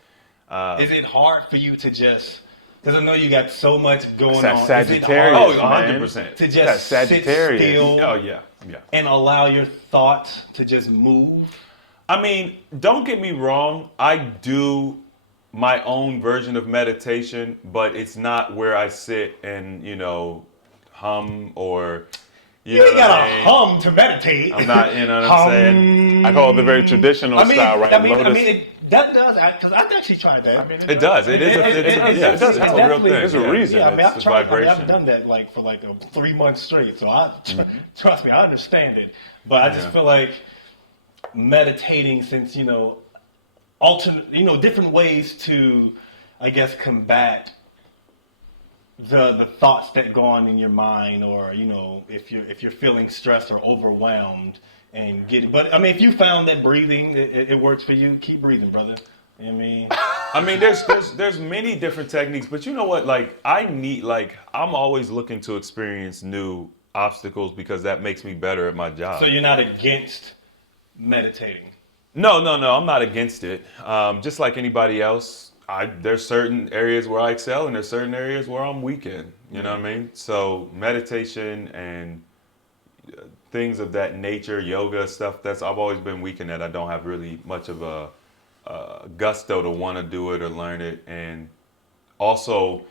Is it hard for you to just? Because I know you got so much going That on. Sagittarius, Is it hard 100%. to That just sit Sagittarius. still Oh yeah. and allow your thoughts to just move? I mean, don't get me wrong. I do my own version of meditation, but it's not where I sit and hum or You ain't got to hum to meditate. I'm not. You know what I'm saying? I call it the very traditional style, right? Lotus. That does, because I've actually tried that. It does. It is. It's a real thing. There's a reason. Yeah, I mean, I've It's tried. vibration. I've done that for 3 months straight. So trust me, I understand it. But I just feel like meditating, since alternate, different ways to, I guess, combat the thoughts that go on in your mind, or if you're feeling stressed or overwhelmed. But I mean, if you found that breathing it works for you, keep breathing, brother. You know what I mean? I mean, there's many different techniques, but you know what? I'm always looking to experience new obstacles because that makes me better at my job. So you're not against meditating? No, I'm not against it. Just like anybody else, there's certain areas where I excel and there's certain areas where I'm weak in. You know what I mean? So meditation and things of that nature, yoga stuff, I've always been weak in that. I don't have really much of a gusto to want to do it or learn it. And also,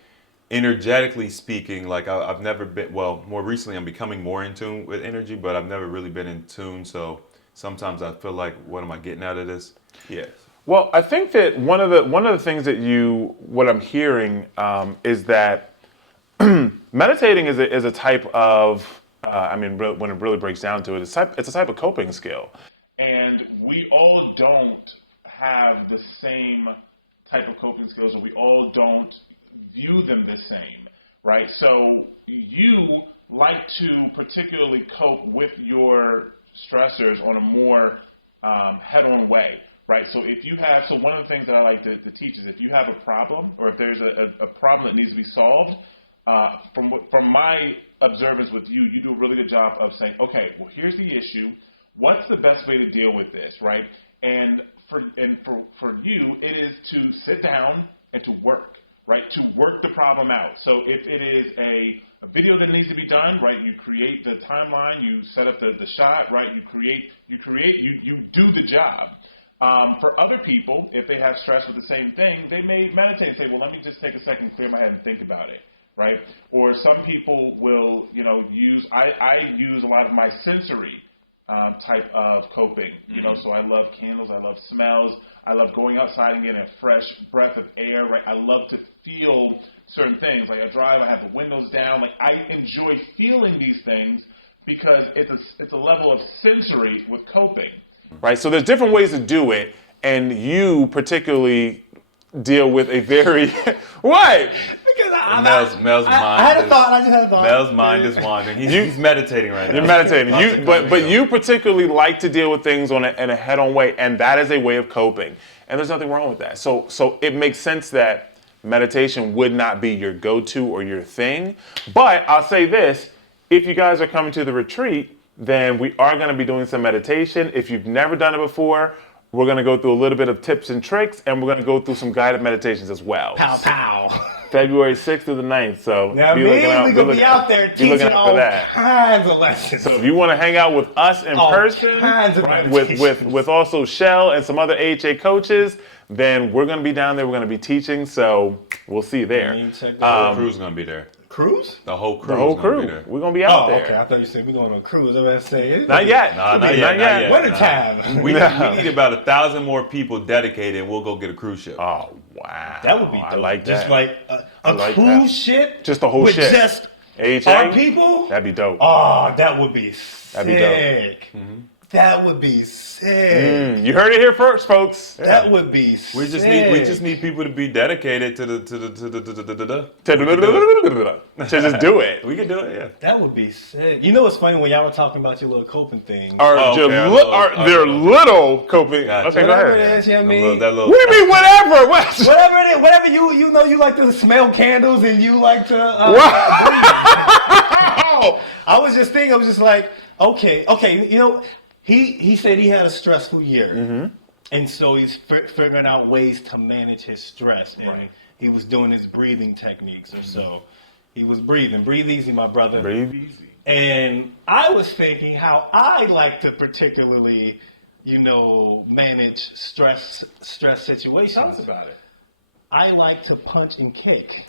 energetically speaking, like I've never been, more recently I'm becoming more in tune with energy, but I've never really been in tune. So sometimes I feel like, what am I getting out of this? Yes. Well, I think that one of the things that what I'm hearing is that meditating is a type of when it really breaks down to it, it's a type of coping skill. And we all don't have the same type of coping skills, or we all don't view them the same, right? So you like to particularly cope with your stressors on a more head-on way, right? So one of the things that I like to teach is if you have a problem, or if there's a problem that needs to be solved, from my observance with you, you do a really good job of saying, okay, well, here's the issue. What's the best way to deal with this, right? And for you, it is to sit down and to work, right? To work the problem out. So if it is a video that needs to be done, right? You create the timeline, you set up the shot, right? You do the job. For other people, if they have stress with the same thing, they may meditate and say, well, let me just take a second, clear my head, and think about it. Right? Or some people will, use, I use a lot of my sensory type of coping. So I love candles, I love smells, I love going outside and getting a fresh breath of air, right? I love to feel certain things. Like I drive, I have the windows down. Like I enjoy feeling these things because it's a level of sensory with coping. Right, so there's different ways to do it, and you particularly deal with a very, what? Mel's mind. I had a thought. I just had a thought. Mel's mind is wandering. He's meditating right now. You're meditating. But you particularly like to deal with things in a head-on way, and that is a way of coping. And there's nothing wrong with that. So it makes sense that meditation would not be your go-to or your thing. But I'll say this: if you guys are coming to the retreat, then we are going to be doing some meditation. If you've never done it before, we're going to go through a little bit of tips and tricks, and we're going to go through some guided meditations as well. Pow, pow. February 6th through the 9th. So now, we're going to be out there teaching all kinds of lessons. So if you want to hang out with us in person, right, with also Shell and some other AHA coaches, then we're going to be down there. We're going to be teaching. So we'll see you there. The whole crew's going to be there. Cruise? The whole crew. The whole crew. We're going to be out there. Okay. I thought you said we're going on a cruise. I was about to say. Not yet. Not yet. Winter time. We need about 1,000 more people dedicated, and we'll go get a cruise ship. Oh, wow. That would be dope. I like that. Just like a cruise ship? Just the whole with ship. Just AHA? our people? That'd be dope. Oh, that would be sick. That'd be dope. Mm-hmm. That would be sick. You heard it here first, folks. That would be sick. We just need people to be dedicated to the To just do it. We can do it, yeah. That would be sick. You know what's funny when y'all were talking about your little coping thing? Their little coping. Gotcha. Okay, go Whatever ahead. it is, you know what I mean? That little, What do you mean, whatever? What? Whatever it is, whatever you know, you like to smell candles and you like to. I was just thinking, I was just like, okay, you know, he said he had a stressful year, and so he's figuring out ways to manage his stress, and he was doing his breathing techniques, or so. He was breathing. Breathe easy, my brother. Breathe easy. And I was thinking how I like to particularly, you know, manage stress situations. Tell us about it. I like to punch and kick.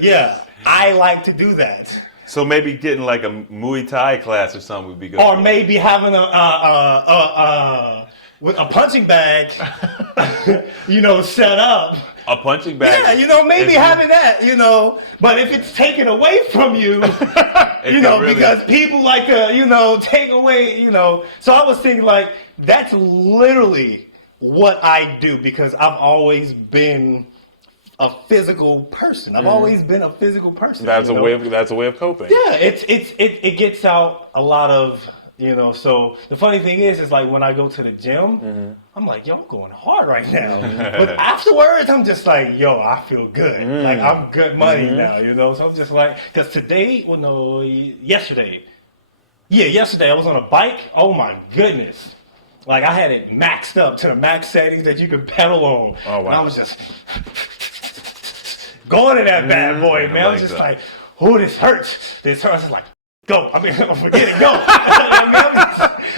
Yeah, I like to do that. So maybe getting like a Muay Thai class or something would be good. Or maybe having with a punching bag, you know, set up. A punching bag. Yeah, you know, maybe having that, you know. But if it's taken away from you, you know, really, because people like to, you know, take away, you know. So I was thinking, like, that's literally what I do because I've always been a physical person. I've always been a physical person. That's a way of coping. Yeah, it gets out a lot of, you know. So the funny thing is like when I go to the gym, I'm like, yo, I'm going hard right now. But afterwards, I'm just like, yo, I feel good. Like I'm good money now, you know. So I'm just like, because yesterday I was on a bike. Oh my goodness. Like I had it maxed up to the max settings that you could pedal on. Oh wow. And I was just going to that bad boy, man. I was just like, oh, this hurts. This hurts. I was like, go. I mean, forget it, go.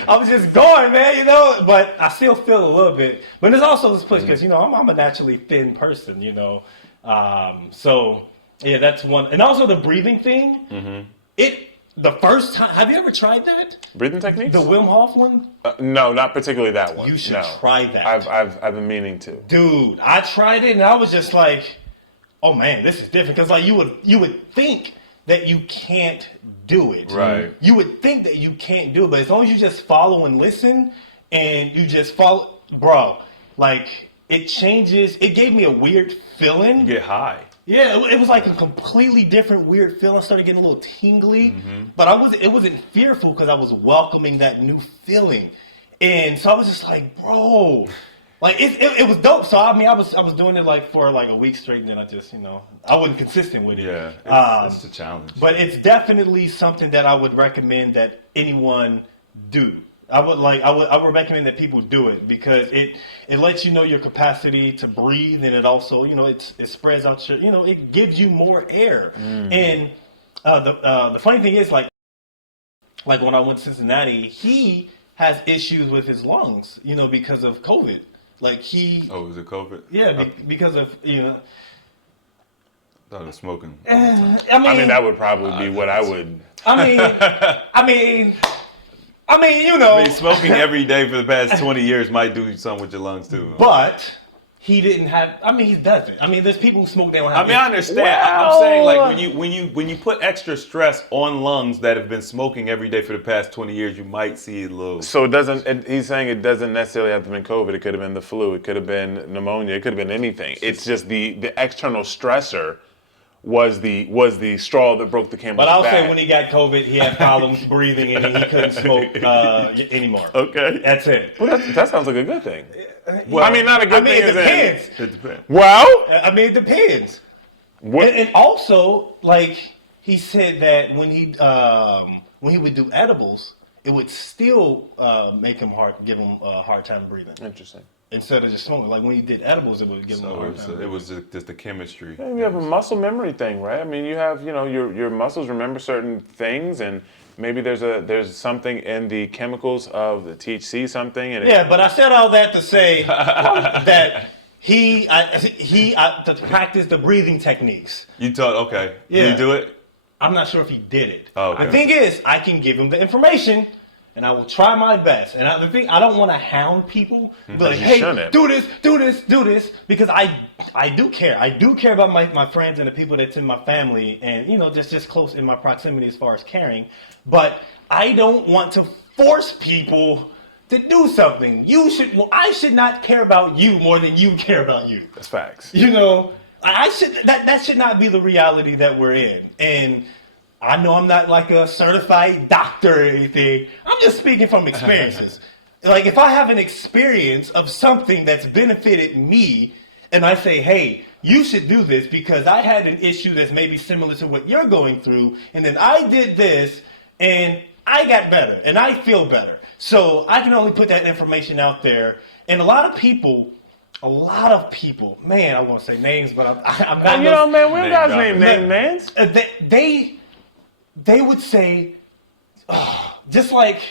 I was just going, man, you know. But I still feel a little bit. But there's also this push because, you know, I'm a naturally thin person, you know. So, yeah, that's one. And also the breathing thing. The first time, have you ever tried that? Breathing techniques? The Wim Hof one? No, not particularly that one. You should try that. I've been meaning to. Dude, I tried it and I was just like, oh man, this is different. Because like you would think that you can't do it. Right. You would think that you can't do it, but as long as you just follow and listen and you just follow, bro, like it changes. It gave me a weird feeling. You get high. Yeah, it was like a completely different weird feeling. I started getting a little tingly, but it wasn't fearful because I was welcoming that new feeling. And so I was just like, bro, like it was dope. So I mean, I was doing it like for like a week straight, and then I just, you know, I wasn't consistent with it. Yeah, it's a challenge. But it's definitely something that I would recommend that anyone do. I would recommend that people do it because it lets you know your capacity to breathe, and it also, you know, it spreads out your, you know, it gives you more air. And the funny thing is like when I went to Cincinnati, he has issues with his lungs, you know, because of COVID. Like he. Oh, is it COVID? Yeah, because of, you know. I thought it was smoking. I mean, that would probably be what I would. I mean, you know. I mean, smoking every day for the past 20 years might do something with your lungs too. But he didn't have. I mean, he doesn't. I mean, there's people who smoke. They don't have. I mean, I understand. I'm saying like when you put extra stress on lungs that have been smoking every day for the past 20 years, you might see a little. So he's saying it doesn't necessarily have to have been COVID. It could have been the flu. It could have been pneumonia. It could have been anything. It's just the external stressor was the straw that broke the camel's back. But I'll say when he got COVID, he had problems breathing and he couldn't smoke anymore. Okay. That's it. Well, that sounds like a good thing. Well, I mean, not a good thing. It depends. It depends. Well, I mean, it depends. And also, like he said that when he would do edibles, it would still give him a hard time breathing. Interesting. Instead of just smoking, like when he did edibles, it would give him a hard time. It was just the chemistry. Yeah, you have a muscle memory thing, right? I mean, you have, you know, your muscles remember certain things, and maybe there's something in the chemicals of the THC something. And but I said all that to say that he to practice the breathing techniques. You taught, okay. Yeah. Did he do it? I'm not sure if he did it. Oh, okay. The thing is, I can give him the information, and I will try my best. And the thing, I don't want to hound people, but like, hey, shouldn't. do this, because I do care. I do care about my friends and the people that's in my family, and just close in my proximity as far as caring. But I don't want to force people to do something. I should not care about you more than you care about you. That's facts. That should not be the reality that we're in. And I know I'm not like a certified doctor or anything. I'm just speaking from experiences. Like, if I have an experience of something that's benefited me, and I say, hey, you should do this because I had an issue that's maybe similar to what you're going through, and then I did this, and I got better, and I feel better. So I can only put that information out there. And a lot of people, man, I won't say names, but I'm not. Man, we don't got to name names. They would say, just like.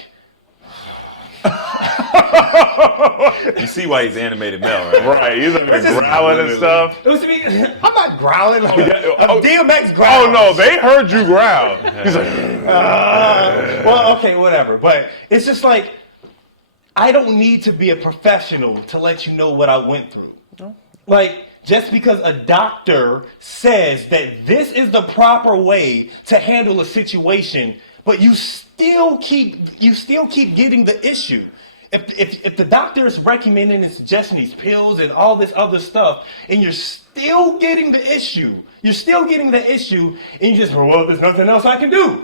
You see why he's animated Mel, right? Right, he's like growling and stuff. It was me. I'm not growling. DMX Oh growls. no, they heard you growl. He's like, well, okay, whatever. But it's just like, I don't need to be a professional to let you know what I went through. No. Like, just because a doctor says that this is the proper way to handle a situation, but you still keep getting the issue. If the doctor is recommending and suggesting these pills and all this other stuff, and you're still getting the issue, and you just, well, there's nothing else I can do.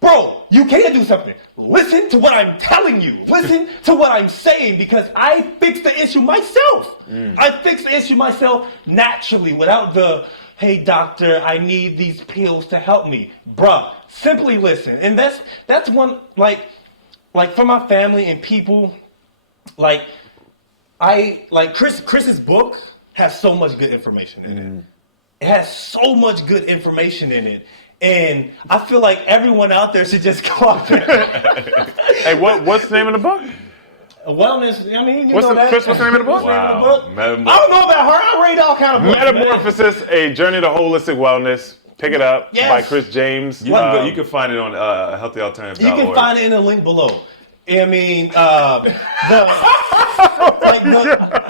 Bro, you can do something. Listen to what I'm telling you. Listen to what I'm saying, because I fixed the issue myself. I fixed the issue myself naturally without the, hey, doctor, I need these pills to help me. Bruh, simply listen. And that's one, like for my family and people, Chris's book has so much good information in it. It has so much good information in it. And I feel like everyone out there should just go out there. hey, what's the name of the book? Wellness. I mean, what's the name of the book? Wow. I don't know about her. I read all kind of books. Metamorphosis: A Journey to Holistic Wellness. Pick it up by Chris James. You can find it on healthyalternative.org. You can find it in the link below. I mean,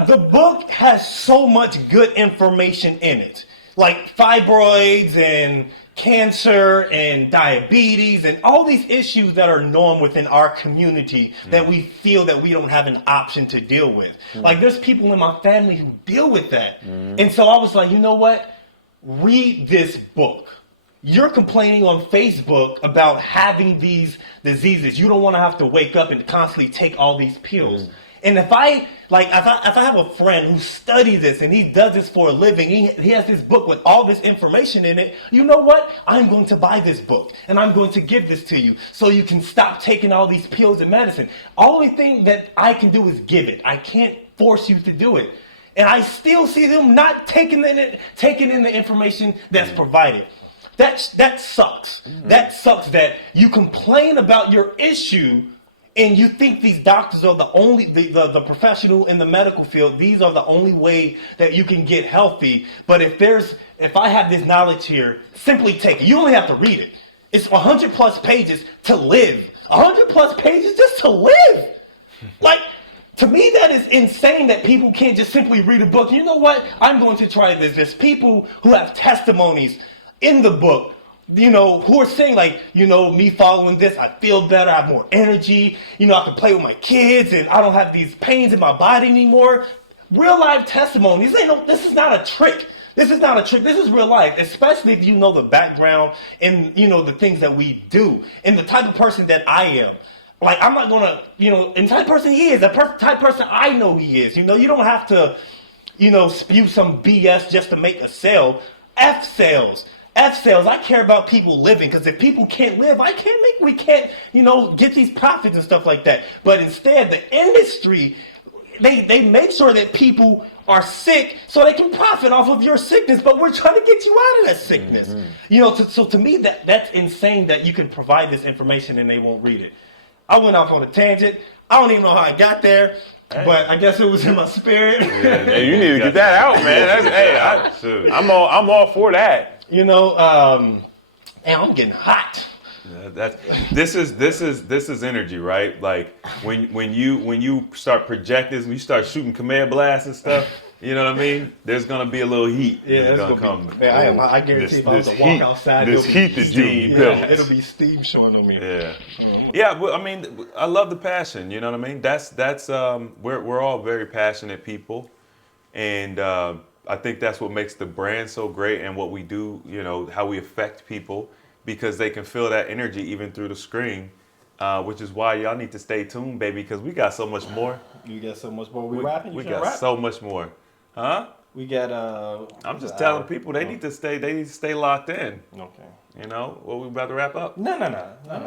the book has so much good information in it, like fibroids and cancer and diabetes and all these issues that are norm within our community that we feel that we don't have an option to deal with. Like, there's people in my family who deal with that. And so I was like, you know what? Read this book. You're complaining on Facebook about having these diseases. You don't want to have to wake up and constantly take all these pills. And if I have a friend who studies this and he does this for a living, he has this book with all this information in it, you know what? I'm going to buy this book and I'm going to give this to you so you can stop taking all these pills and medicine. Only thing that I can do is give it. I can't force you to do it. And I still see them not taking in the information that's provided. That sucks. That sucks that you complain about your issue and you think these doctors are the only, the professional in the medical field, these are the only way that you can get healthy. But if I have this knowledge here, simply take it. You only have to read it. It's 100 plus pages to live. 100 plus pages just to live. Like, to me, that is insane that people can't just simply read a book. You know what? I'm going to try this. There's people who have testimonies in the book, who are saying, like, me following this, I feel better, I have more energy, I can play with my kids and I don't have these pains in my body anymore. Real life testimonies. This is not a trick. This is not a trick. This is real life, especially if you know the background and, the things that we do and the type of person that I am. Like, I'm not going to, and the type of person he is, the type of person I know he is. You don't have to, spew some BS just to make a sale. F sales. I care about people living, because if people can't live, we can't, get these profits and stuff like that. But instead, the industry, they make sure that people are sick so they can profit off of your sickness, but we're trying to get you out of that sickness. So to me, that's insane that you can provide this information and they won't read it. I went off on a tangent. I don't even know how I got there. Hey. But I guess it was in my spirit. Yeah, you need to get that out, man. I'm all for that. And I'm getting hot. This is energy, right? Like when you start projecting, when you start shooting command blasts and stuff, you know what I mean? There's gonna be a little heat. Yeah, that's it's gonna gonna come. be. Man, I guarantee if I was to walk outside, this it'll be heat that you steam. built. Yeah, it'll be steam showing on me. Yeah, yeah. Well, I mean, I love the passion. You know what I mean? That's we're all very passionate people, and I think that's what makes the brand so great and what we do. You know, how we affect people because they can feel that energy even through the screen, which is why y'all need to stay tuned, baby, because we got so much more. You got so much more. We rapping? You We can got rap? so much more, huh? We got I'm just telling people they need to stay locked in. Okay. You know, well, we about to wrap up. No.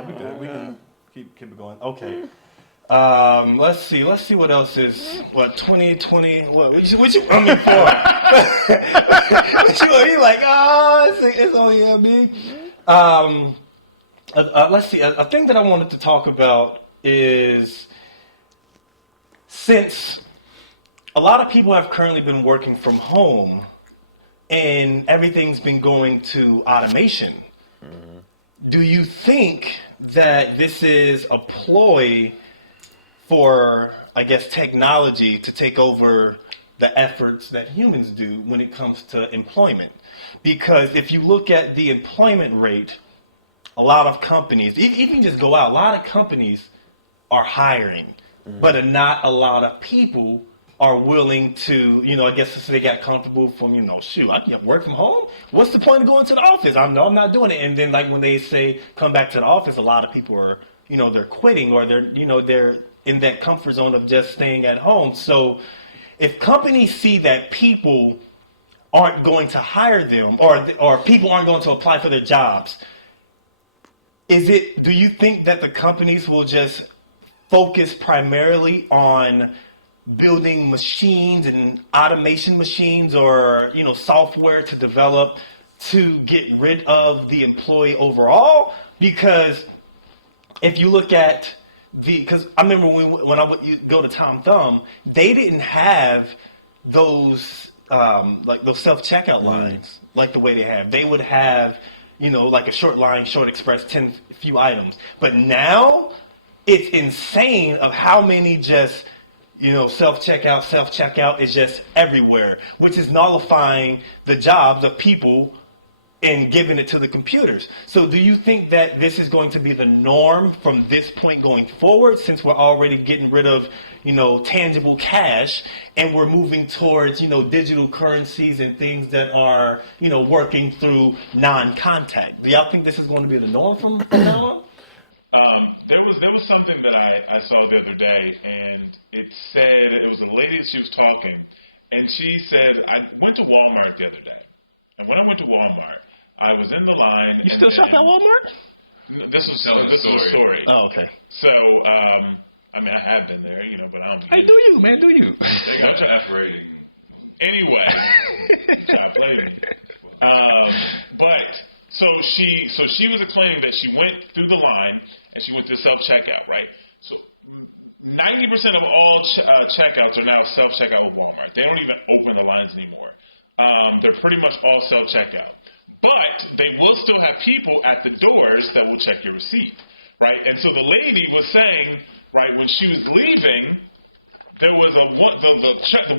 We good. We can keep it going. Okay. Let's see what else is 2020. What you I mean for? What you like? Oh, it's only me. Let's see. A thing that I wanted to talk about is since a lot of people have currently been working from home and everything's been going to automation. Do you think that this is a ploy for, I guess, technology to take over the efforts that humans do when it comes to employment? Because if you look at the employment rate, a lot of companies, even just go out, a lot of companies are hiring, but not a lot of people are willing to, I guess they got comfortable from, I can work from home. What's the point of going to the office? I'm not doing it. And then like when they say come back to the office, a lot of people are, they're quitting or they're in that comfort zone of just staying at home. So if companies see that people aren't going to hire them or people aren't going to apply for their jobs, do you think that the companies will just focus primarily on building machines and automation machines or software to develop to get rid of the employee overall? Because if you look at because I remember when I would go to Tom Thumb, they didn't have those like those self-checkout lines like the way they have. They would have like a short line, short express, few items. But now it's insane of how many just self-checkout is just everywhere, which is nullifying the jobs of people and giving it to the computers. So do you think that this is going to be the norm from this point going forward, since we're already getting rid of, tangible cash and we're moving towards, digital currencies and things that are, working through non-contact? Do y'all think this is going to be the norm from now on? There was something that I saw the other day, and it said, it was a lady, she was talking, and she said, I went to Walmart the other day, and when I went to Walmart, I was in the line. You still shop at Walmart? This was a story. Oh, okay. So, I have been there, but I don't. Hey, do you, man? Do you? They got to F-rating. Anyway. But so she was claiming that she went through the line and she went to self-checkout, right? So 90% of all checkouts are now self-checkout with Walmart. They don't even open the lines anymore. They're pretty much all self-checkout. But they will still have people at the doors that will check your receipt, right? And so the lady was saying, right, when she was leaving, there was the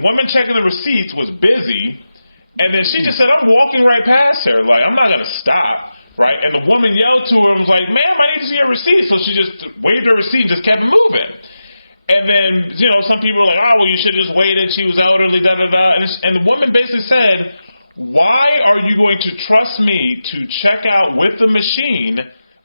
woman checking the receipts was busy, and then she just said, I'm walking right past her, like, I'm not going to stop, right? And the woman yelled to her and was like, ma'am, I need to see your receipt. So she just waved her receipt and just kept moving. And then, some people were like, oh, well, you should have just waited. She was elderly, da-da-da. And the woman basically said, why are you going to trust me to check out with the machine,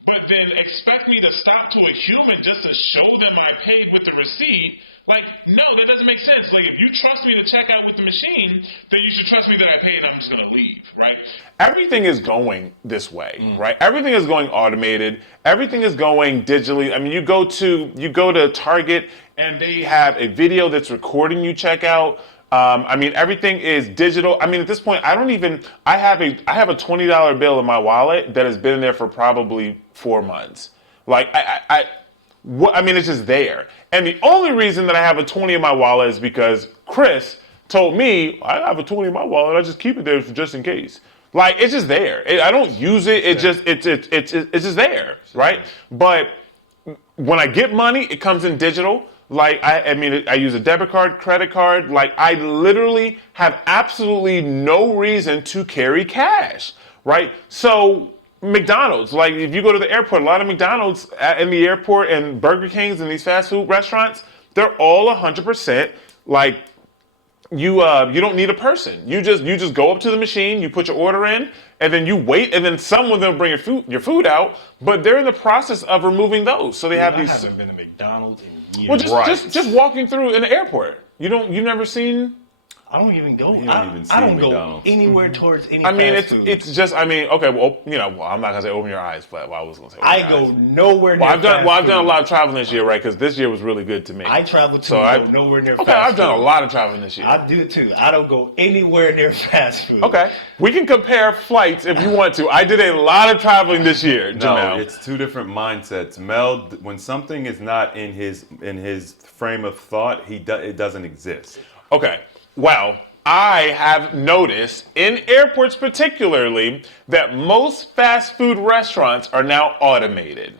but then expect me to stop to a human just to show them I paid with the receipt? Like, no, that doesn't make sense. Like, if you trust me to check out with the machine, then you should trust me that I paid and I'm just going to leave, right? Everything is going this way, right? Everything is going automated. Everything is going digitally. I mean, you go to Target and they have a video that's recording you check out. Everything is digital. I mean, at this point, I have a $20 bill in my wallet that has been there for probably 4 months. Like, it's just there. And the only reason that I have a 20 in my wallet is because Chris told me, I have a 20 in my wallet, I just keep it there just in case. Like it's just there. I don't use it. It's just there, right? But when I get money, it comes in digital. Like I use a debit card, credit card. Like I literally have absolutely no reason to carry cash, right? So McDonald's, like if you go to the airport, a lot of McDonald's in the airport and Burger Kings and these fast food restaurants, they're all 100% like you don't need a person. You just go up to the machine, you put your order in, and then you wait, and then someone will bring your food out. But they're in the process of removing those, so they have these. I haven't been to McDonald's in years. Well, just walking through in the airport, you've never seen. I don't even go. I don't go McDonald's. anywhere towards any. I mean, fast food. it's just. I mean, okay. Well, I'm not gonna say open your eyes, but I was gonna say. I go nowhere near. I've done a food. lot of traveling this year, right? Because this year was really good to me. I travel to nowhere near. Okay, fast I've done food. a lot of traveling this year. I do it too. I don't go anywhere near fast food. Okay, we can compare flights if you want to. I did a lot of traveling this year, Jamel. No, it's two different mindsets. Mel, when something is not in his frame of thought, it doesn't exist. Okay, well, I have noticed in airports particularly that most fast food restaurants are now automated.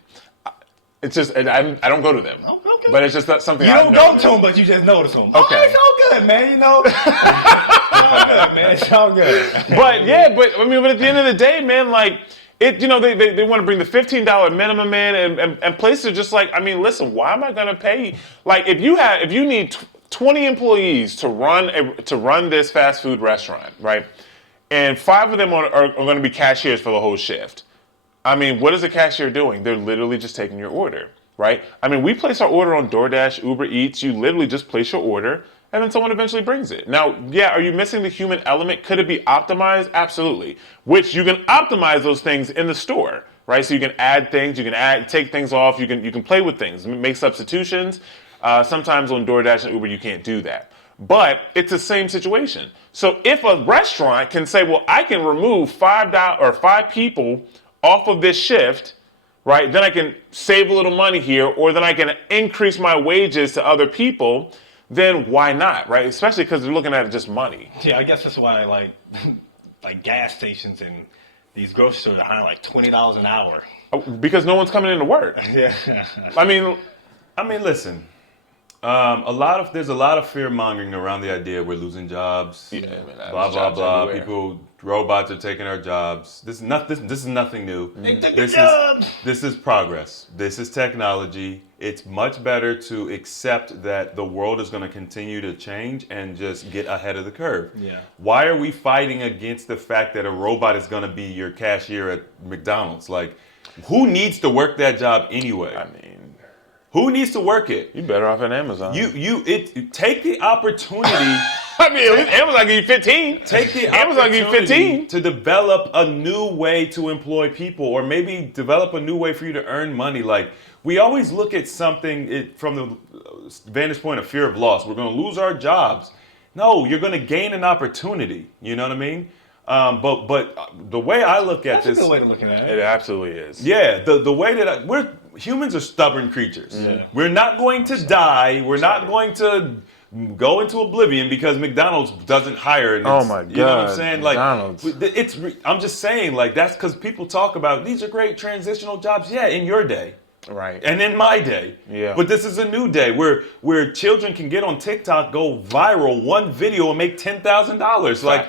It's just, I don't go to them. Okay. But it's just not something You I've don't go noticed. to them, but you just notice them. Okay. Oh, it's all good, man. You know, it's all good, man. It's all good. But at the end of the day, man, like it, they want to bring the $15 minimum in, and places are just like, I mean, listen, why am I gonna pay? Like if you need 20 employees to run this fast food restaurant, right? And 5 of them are going to be cashiers for the whole shift. I mean, what is the cashier doing? They're literally just taking your order, right? I mean, we place our order on DoorDash, Uber Eats. You literally just place your order, and then someone eventually brings it. Now, yeah, are you missing the human element? Could it be optimized? Absolutely. Which you can optimize those things in the store, right? So you can add things, you can take things off, you can play with things, make substitutions. Sometimes on DoorDash and Uber, you can't do that. But it's the same situation. So if a restaurant can say, well, I can remove $5 people off of this shift, right? Then I can save a little money here, or then I can increase my wages to other people, then why not, right? Especially because they're looking at it just money. Yeah, I guess that's why like gas stations and these grocery stores are hiring like $20 an hour. Because no one's coming into work. Yeah. I mean, listen. There's a lot of fear mongering around the idea we're losing jobs. Yeah, man, blah blah jobs blah. everywhere. Robots are taking our jobs. This is nothing new. They took the jobs. This is progress. This is technology. It's much better to accept that the world is going to continue to change and just get ahead of the curve. Yeah. Why are we fighting against the fact that a robot is going to be your cashier at McDonald's? Like, who needs to work that job anyway? I mean, who needs to work it? you better off at Amazon. Take the opportunity. I mean, at least Amazon give you 15. Take the Amazon give you 15 to develop a new way to employ people, or maybe develop a new way for you to earn money. Like, we always look at something from the vantage point of fear of loss. We're going to lose our jobs. No, you're going to gain an opportunity. You know what I mean? But the way I look at That's this, a good way to look at it. It absolutely is. yeah, the way that humans are stubborn creatures. Yeah. We're not going to die. We're not going to go into oblivion because McDonald's doesn't hire. And Oh my God, you know what I'm saying? McDonald's. Like, I'm just saying, like, that's because people talk about these are great transitional jobs. Yeah, in your day. Right. And in my day. Yeah. But this is a new day where children can get on TikTok, go viral, one video, and make $10,000. Like,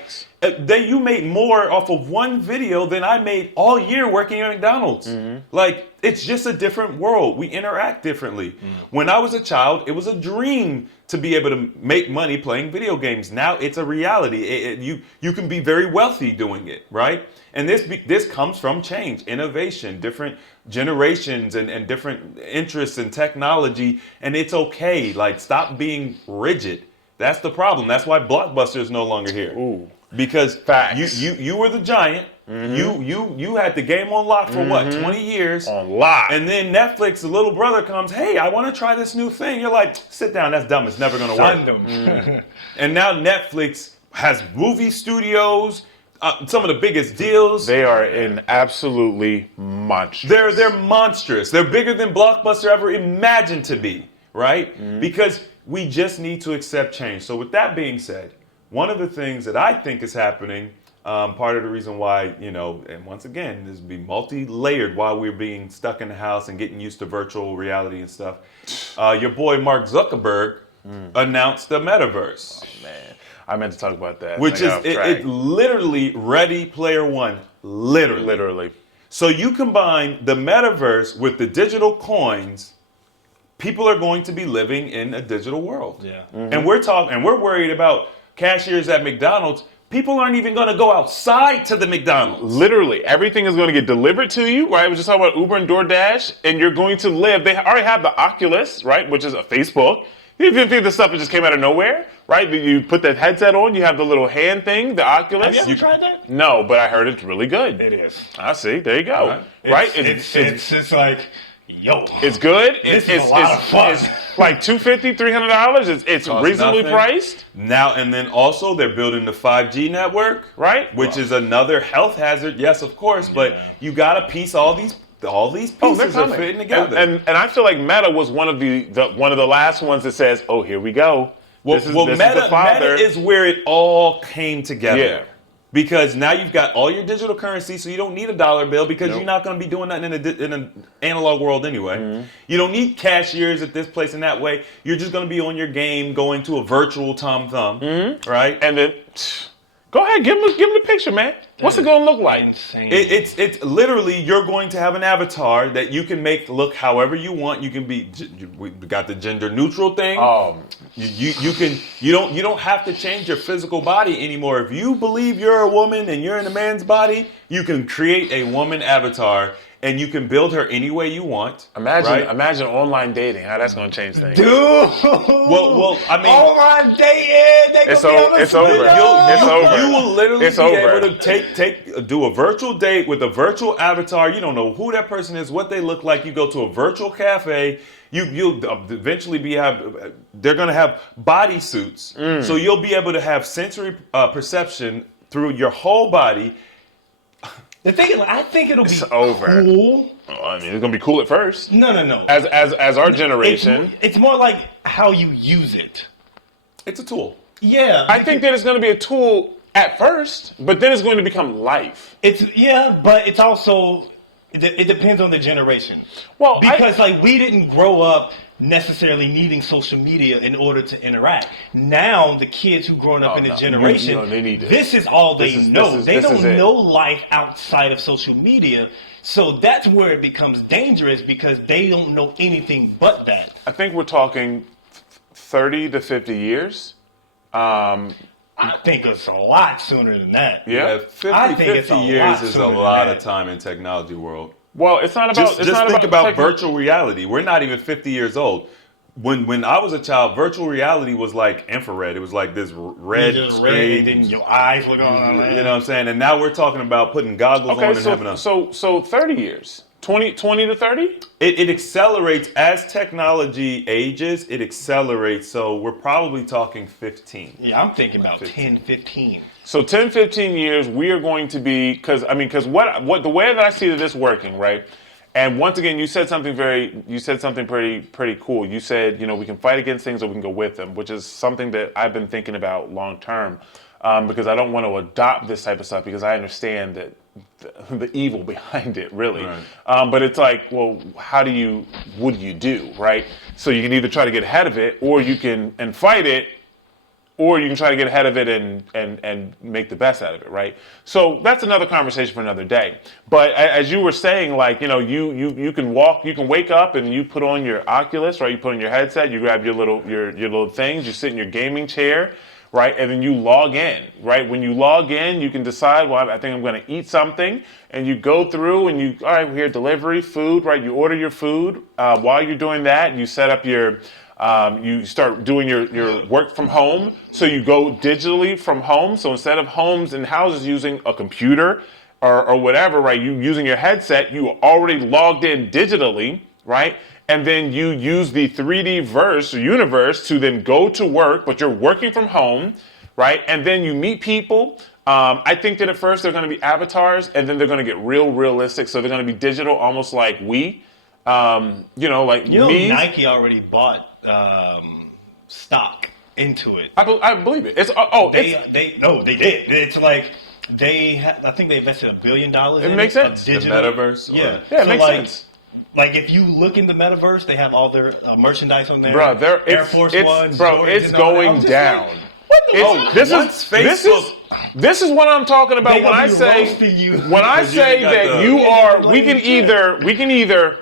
you made more off of one video than I made all year working at McDonald's. Mm-hmm. Like, it's just a different world. We interact differently. When I was a child, it was a dream to be able to make money playing video games. Now it's a reality. You can be very wealthy doing it, right? And this comes from change, innovation, different generations and different interests in technology, and it's okay. Like, stop being rigid. That's the problem. That's why Blockbuster is no longer here. Ooh. Because Facts. you were the giant. You had the game on lock for what, 20 years? On lock. And then Netflix, the little brother comes, hey, I want to try this new thing. You're like, sit down, that's dumb. It's never going to work. Fandom. And now Netflix has movie studios, some of the biggest deals. They are in absolutely monstrous. They're monstrous. They're bigger than Blockbuster ever imagined to be, right? Because we just need to accept change. So with that being said, one of the things that I think is happening Part of the reason why, and once again, this will be multi-layered while we're being stuck in the house and getting used to virtual reality and stuff. Your boy Mark Zuckerberg announced the metaverse. Oh, man. I meant to talk about that. Which is it's literally Ready Player One. Literally. So you combine the metaverse with the digital coins, people are going to be living in a digital world. Yeah. Mm-hmm. And we're worried about cashiers at McDonald's. People aren't even going to go outside to the McDonald's. Literally, everything is going to get delivered to you, right? We just talking about Uber and DoorDash, and you're going to live. They already have the Oculus, right, which is a Facebook. You think the stuff that just came out of nowhere, right? You put that headset on, you have the little hand thing, the Oculus. Have you ever tried that? No, but I heard it's really good. It is. I see. There you go. Right? It's like, yo. It's good. It's a lot of fun. It's like $250, $300. It's reasonably priced. Now and then also they're building the 5G network, right? Which is another health hazard. Yes, of course, but you got to piece all these pieces are fitting together. And I feel like Meta was one of the last ones that says, "Oh, here we go." Meta is where it all came together. Yeah. Because now you've got all your digital currency, so you don't need a dollar bill because you're not going to be doing that in an analog world anyway. Mm-hmm. You don't need cashiers at this place and that way. You're just going to be on your game going to a virtual Tom Thumb, right? And then, go ahead, give him the picture, man. What's it going to look like? Insane. It's literally you're going to have an avatar that you can make look however you want. You can be we got the gender neutral thing. You don't have to change your physical body anymore. If you believe you're a woman and you're in a man's body, you can create a woman avatar. And you can build her any way you want. Imagine online dating. How that's going to change things. Dude. Well, I mean, online dating. It's over. It's over. You will literally able to do a virtual date with a virtual avatar. You don't know who that person is, what they look like. You go to a virtual cafe. You'll eventually they're going to have body suits. So you'll be able to have sensory perception through your whole body. The thing is, I think it'll be over. Cool. Oh, I mean, it's gonna be cool at first. No. As our generation, it's more like how you use it. It's a tool. Yeah. I think that it's gonna be a tool at first, but then it's going to become life. But it's also it depends on the generation. Well, because we didn't grow up necessarily needing social media in order to interact. Now the kids who growing up in the generation, they need this is all they know. They don't know life outside of social media. So that's where it becomes dangerous because they don't know anything but that. I think we're talking 30 to 50 years. I think it's a lot sooner than that. Yeah, 50 years is a lot of time in technology world. Well, it's not about. Just think about virtual reality. We're not even 50 years old. When I was a child, virtual reality was like infrared. It was like this red screen. And then your eyes look on. You know what I'm saying? And now we're talking about putting goggles on and having a... So 30 years. 20 to 30? It accelerates as technology ages. It accelerates. So we're probably talking 15. Yeah, I'm thinking about 10, 15. So 10, 15 years, we are going to be, because what the way that I see this working, right? And once again, you said something pretty cool. You said, we can fight against things or we can go with them, which is something that I've been thinking about long term, because I don't want to adopt this type of stuff because I understand that the evil behind it, really. Right. But it's like, well, what do you do, right? So you can either try to get ahead of it, or you can fight it. Or you can try to get ahead of it and make the best out of it, right? So that's another conversation for another day. But as you were saying, you can wake up and you put on your Oculus, right? You put on your headset, you grab your little things, you sit in your gaming chair, right? And then you log in, right? When you log in, you can decide, well, I think I'm going to eat something, and you go through and all right, we're here, delivery, food, right? You order your food. While you're doing that, you set up you start doing your work from home. So you go digitally from home. So instead of homes and houses using a computer or whatever, right, you using your headset, you already logged in digitally, right? And then you use the 3D universe to then go to work, but you're working from home, right? And then you meet people. I think that at first they're going to be avatars, and then they're going to get realistic. So they're going to be digital, almost like we. Nike already bought stock into it. I believe it. They did. It's like I think they invested $1 billion. It makes sense. The metaverse? Yeah. Yeah, it makes sense. Like if you look in the metaverse, they have all their merchandise on there. Bro, Air Force One. it's going down. What the fuck? This is what I'm talking about They when gonna I be say roasting you. we can either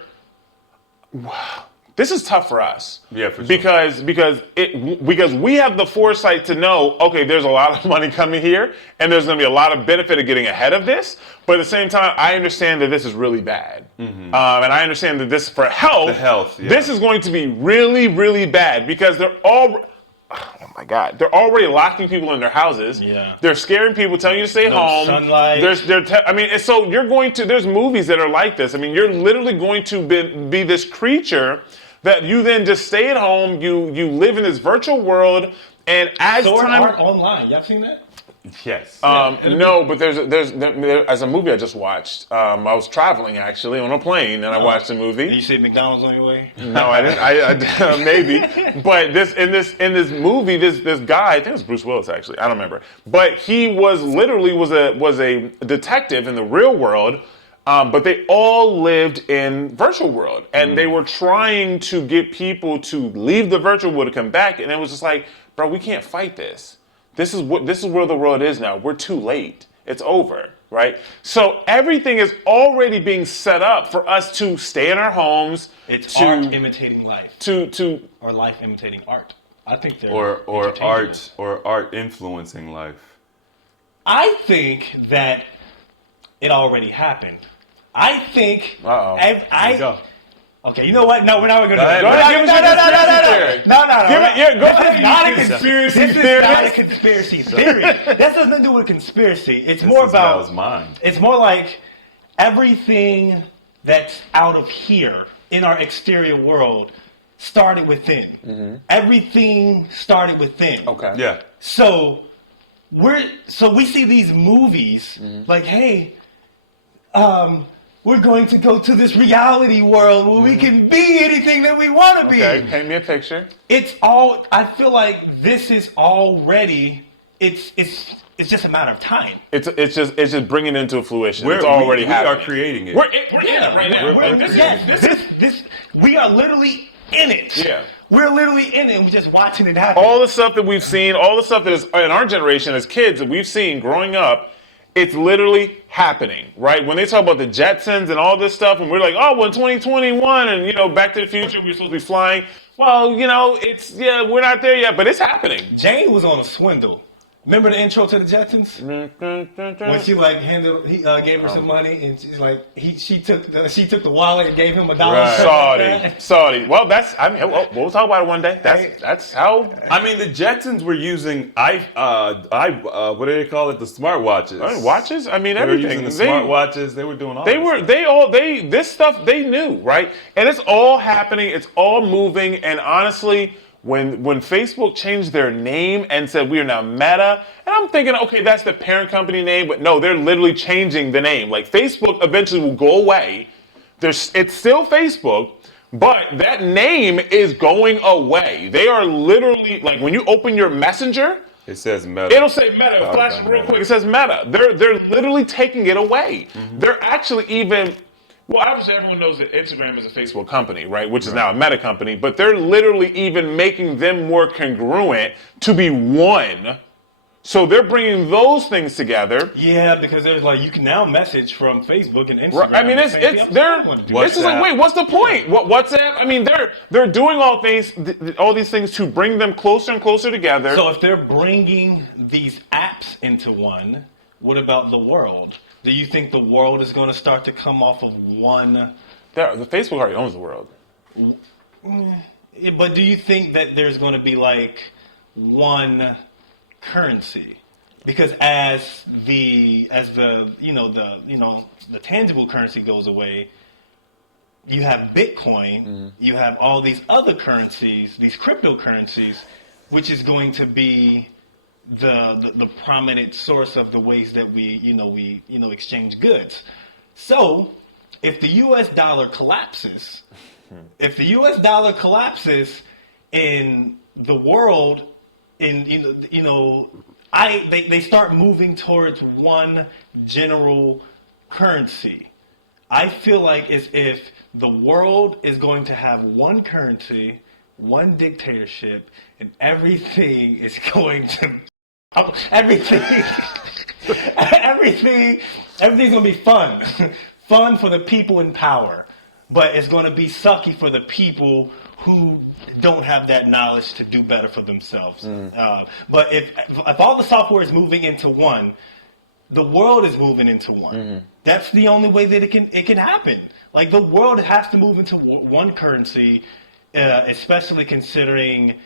this is tough for us. Yeah, for sure. Because we have the foresight to know, okay, there's a lot of money coming here and there's going to be a lot of benefit of getting ahead of this. But at the same time, I understand that this is really bad. And I understand that this, for health, this is going to be really, really bad because they're all... Oh my God! They're already locking people in their houses. Yeah. They're scaring people, telling you to stay home. Sunlight. So you're going to. There's movies that are like this. I mean, you're literally going to be this creature that you then just stay at home. You live in this virtual world, and as time Art Online. Y'all seen that? Yes. no, but there's as a movie I just watched. I was traveling actually on a plane, and I watched a movie. Did you see McDonald's on your way? No, I didn't. I maybe, but in this movie, this guy, I think it was Bruce Willis actually. I don't remember, but he was a detective in the real world. But they all lived in virtual world, and they were trying to get people to leave the virtual world to come back, and it was just like, bro, we can't fight this. This is where the world is now. We're too late. It's over, right? So everything is already being set up for us to stay in our homes. It's art imitating life. Or life imitating art. I think they're or art influencing life. I think that it already happened. I think Okay, you know what? No, we're not going to do that. Go ahead, give us your conspiracy theory. No. Go ahead. Not a conspiracy theory. This is not a conspiracy theory. That has nothing to do with conspiracy. It's more about mind. It's more like everything that's out of here in our exterior world started within. Everything started within. Okay. Yeah. So we see these movies like, hey, we're going to go to this reality world where we can be anything that we want to be. Okay, paint me a picture. I feel like this is already, it's just a matter of time. It's just bringing it into fruition. It's already happening. We are creating it. We're in it right now. We are literally in it. Yeah. We're literally in it and we're just watching it happen. All the stuff that we've seen, all the stuff that is in our generation as kids that we've seen growing up, it's literally happening, right? When they talk about the Jetsons and all this stuff, and we're like, oh, well, 2021, and, Back to the Future, we're supposed to be flying. Well, we're not there yet, but it's happening. Jane was on a swindle. Remember the intro to the Jetsons? When she gave her some money, and she's like, she took the wallet and gave him $1. Right. Saudi. Well, we'll talk about it one day. That's how. I mean, the Jetsons were using what do they call it? The smartwatches. Watches? I mean, They were everything. using the smartwatches. They were doing all. This stuff they knew, right? And it's all happening. It's all moving. And honestly, when Facebook changed their name and said we are now Meta, and I'm thinking, okay, that's the parent company name, but no, they're literally changing the name. Like Facebook eventually will go away. It's still Facebook, but that name is going away. They are literally, like, when you open your Messenger, it says Meta. It'll say Meta. It'll flash real quick. It says Meta. They're literally taking it away. They're actually even. Well, obviously everyone knows that Instagram is a Facebook company, right? Which is now a Meta company, but they're literally even making them more congruent to be one. So they're bringing those things together. Yeah, because there's like, you can now message from Facebook and Instagram. Right. I mean, it's just like, wait, what's the point? WhatsApp? I mean, they're doing all these things to bring them closer and closer together. So if they're bringing these apps into one, what about the world? Do you think the world is going to start to come off of one? The Facebook already owns the world. But do you think that there's going to be like one currency? Because as the tangible currency goes away, you have Bitcoin, you have all these other currencies, these cryptocurrencies, which is going to be the prominent source of the ways that we exchange goods. So if the US dollar collapses, in the world, they start moving towards one general currency. I feel like as if the world is going to have one currency, one dictatorship, and everything is going to everything everything's gonna be fun. Fun for the people in power. But it's gonna be sucky for the people who don't have that knowledge to do better for themselves. But if all the software is moving into one, the world is moving into one. That's the only way that it can happen. Like the world has to move into one currency, especially considering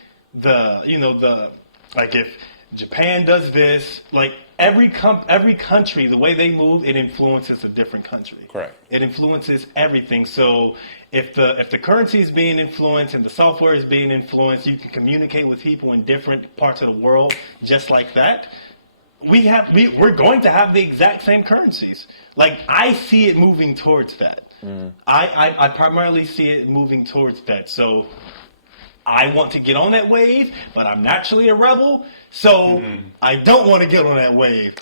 like if Japan does this, like every country, the way they move, it influences a different country. Correct. It influences everything. So if the currency is being influenced and the software is being influenced, you can communicate with people in different parts of the world just like that. We're going to have the exact same currencies. Like I see it moving towards that. I primarily see it moving towards that. So I want to get on that wave, but I'm naturally a rebel, so I don't want to get on that wave.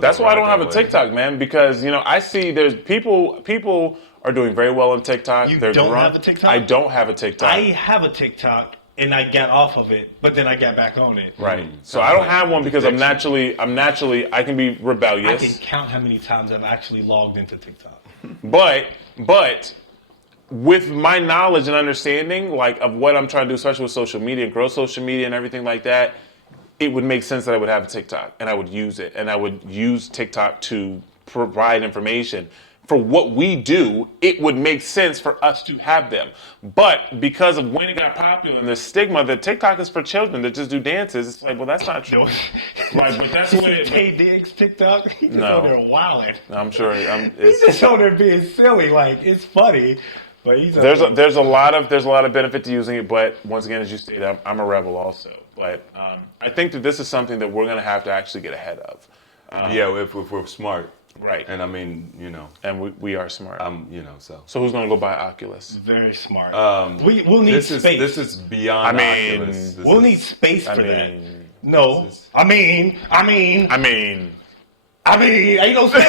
That's why I don't have a TikTok, man, because I see there's people are doing very well on TikTok. You don't have a TikTok? I don't have a TikTok. I have a TikTok and I got off of it, but then I got back on it. Right. So I don't have one because I'm naturally I can be I rebellious. can count how many times I've actually logged into TikTok. But with my knowledge and understanding, like of what I'm trying to do, especially with social media, grow social media and everything like that, it would make sense that I would have a TikTok and I would use it, and I would use TikTok to provide information. For what we do, it would make sense for us to have them. But because of when it got popular and the stigma that TikTok is for children that just do dances, it's like, well, that's not true. Like, but that's what it. K Diggs TikTok, he's just No. on there wilding. I'm sure. He's just on there being silly. Like it's funny, but he's There's a lot of benefit to using it, but once again, as you stated, I'm a rebel also. But I think that this is something that we're going to have to actually get ahead of. If we're smart. Right. And I mean, And we are smart. so. So who's going to go buy Oculus? very smart. We'll need space. This is beyond I mean, Oculus. We'll need space for that. mean, No, I mean, ain't no space.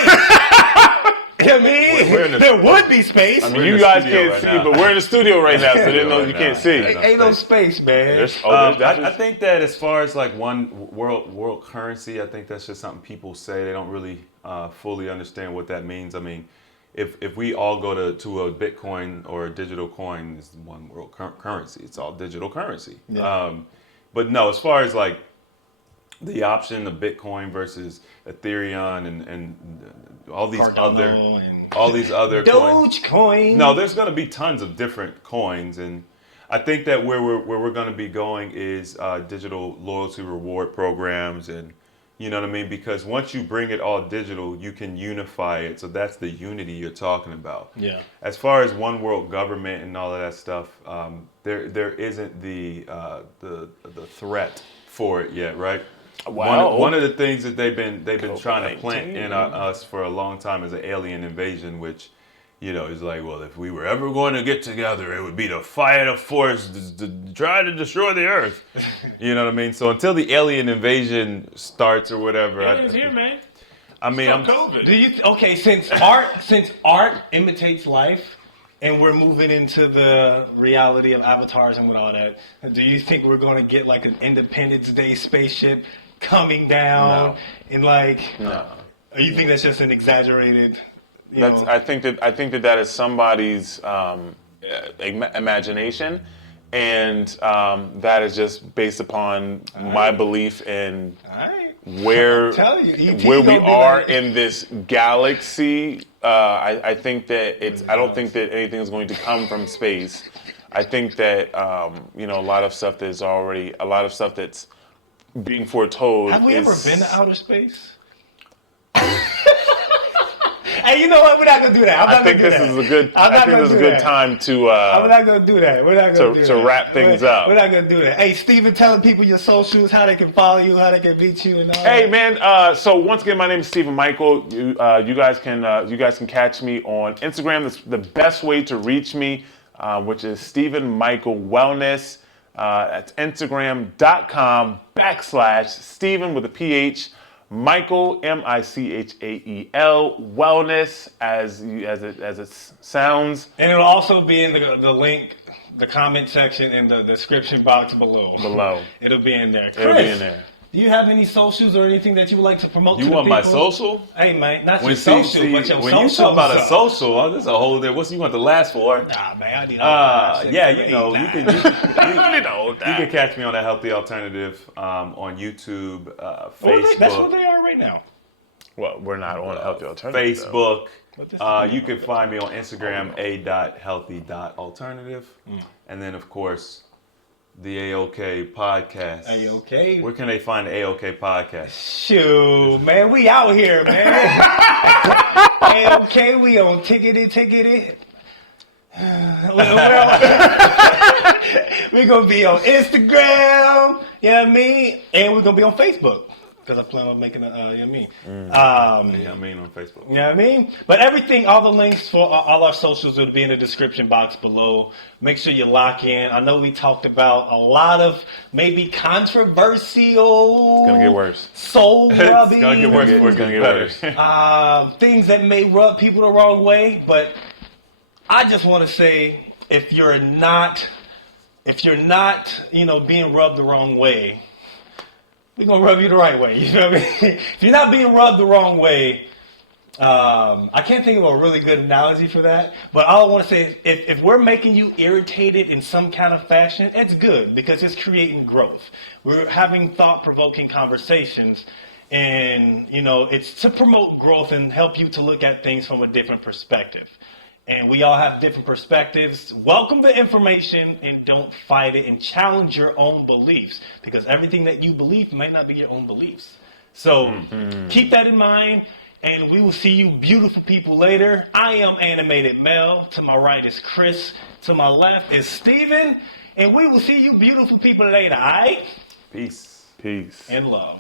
I mean, We're in the- there would be space. I mean, We're in you the guys studio can't right see, now. but we're in the studio right now, so they know Right you now. can't see. Ain't no space, man. There's I definitely- think that as far as like one world currency, I think that's just something people say. They don't really fully understand what that means. I mean, if we all go to a Bitcoin or a digital coin, it's one world currency. It's all digital currency. Yeah. But no, as far as like the option of Bitcoin versus Ethereum and all these Cardano and other coins. Dogecoin. No, there's going to be tons of different coins, and I think that where we're going to be going is digital loyalty reward programs, and you know what I mean? Because once you bring it all digital, you can unify it. So that's the unity you're talking about. Yeah. As far as one world government and all of that stuff, there isn't the threat for it yet, right? Wow. One of the things that they've been trying to plant COVID-19. in us for a long time is an alien invasion, which, is like, well, if we were ever going to get together, it would be to fight a force to try to destroy the Earth. You know what I mean? So until the alien invasion starts or whatever, Aliens here, man. I mean, Stop COVID. Do you since art imitates life, and we're moving into the reality of avatars and with all that, do you think we're going to get like an Independence Day spaceship coming down and like? No. Or you think that's just an exaggerated? I think that is somebody's imagination, and that is just based upon my belief in All right. where Tell you, E.T. where we gonna be are like- in this galaxy. I think that I don't think that anything is going to come from space. I think that a lot of stuff that's being foretold. Have we ever been to outer space? Hey, you know what? We're not gonna do that. I think this is a good. I think this is a good time to. We're not gonna do that. We're not gonna do to that. wrap things up. We're not gonna do that. Hey, Steven, telling people your socials, how they can follow you, how they can beat you, and all Hey that. man, so once again, my name is Stephen Michael. You guys can catch me on Instagram. That's the best way to reach me, which is Stephen Michael Wellness. That's Instagram.com/Stephen with a PH, Michael, Michael, wellness as it sounds. And it'll also be in the link, the comment section, in the description box below. It'll be in there. Chris, It'll be in there. do you have any socials or anything that you would like to promote to You the want people? my social? Hey, man, not your When social, but your when social. you talk about a social, oh, this is a whole different. What's you want the last for? Nah, man, I need all Yeah, you know, you can catch me on a Healthy Alternative on YouTube, Facebook. That's what they are right now. Well, we're not on Healthy Alternative. Facebook. But this You can find me on Instagram, a.healthy.alternative. And then, of course, the AOK podcast. A-OK? Where can they find the AOK podcast? Shoot, man, we out here, man. A-OK, we on tickety. We're going to be on Instagram, you know what I mean? And we're going to be on Facebook. Because I plan on making a, you know what I mean? Yeah, I mean on Facebook. You know what I mean? But everything, all the links for all our socials will be in the description box below. Make sure you lock in. I know we talked about a lot of maybe controversial. It's gonna get worse. Soul rubbing. It's gonna get worse before it gonna gets get better. Things that may rub people the wrong way. But I just want to say, if you're not, you know, being rubbed the wrong way, we're going to rub you the right way. You know what I mean? If you're not being rubbed the wrong way, I can't think of a really good analogy for that. But all I want to say is if we're making you irritated in some kind of fashion, it's good because it's creating growth. We're having thought-provoking conversations. And, you know, it's to promote growth and help you to look at things from a different perspective. And we all have different perspectives. Welcome the information and don't fight it and challenge your own beliefs because everything that you believe might not be your own beliefs. So keep that in mind and we will see you beautiful people later. I am Animated Mel. To my right is Chris. To my left is Steven. And we will see you beautiful people later, all right? Peace. Peace. And love.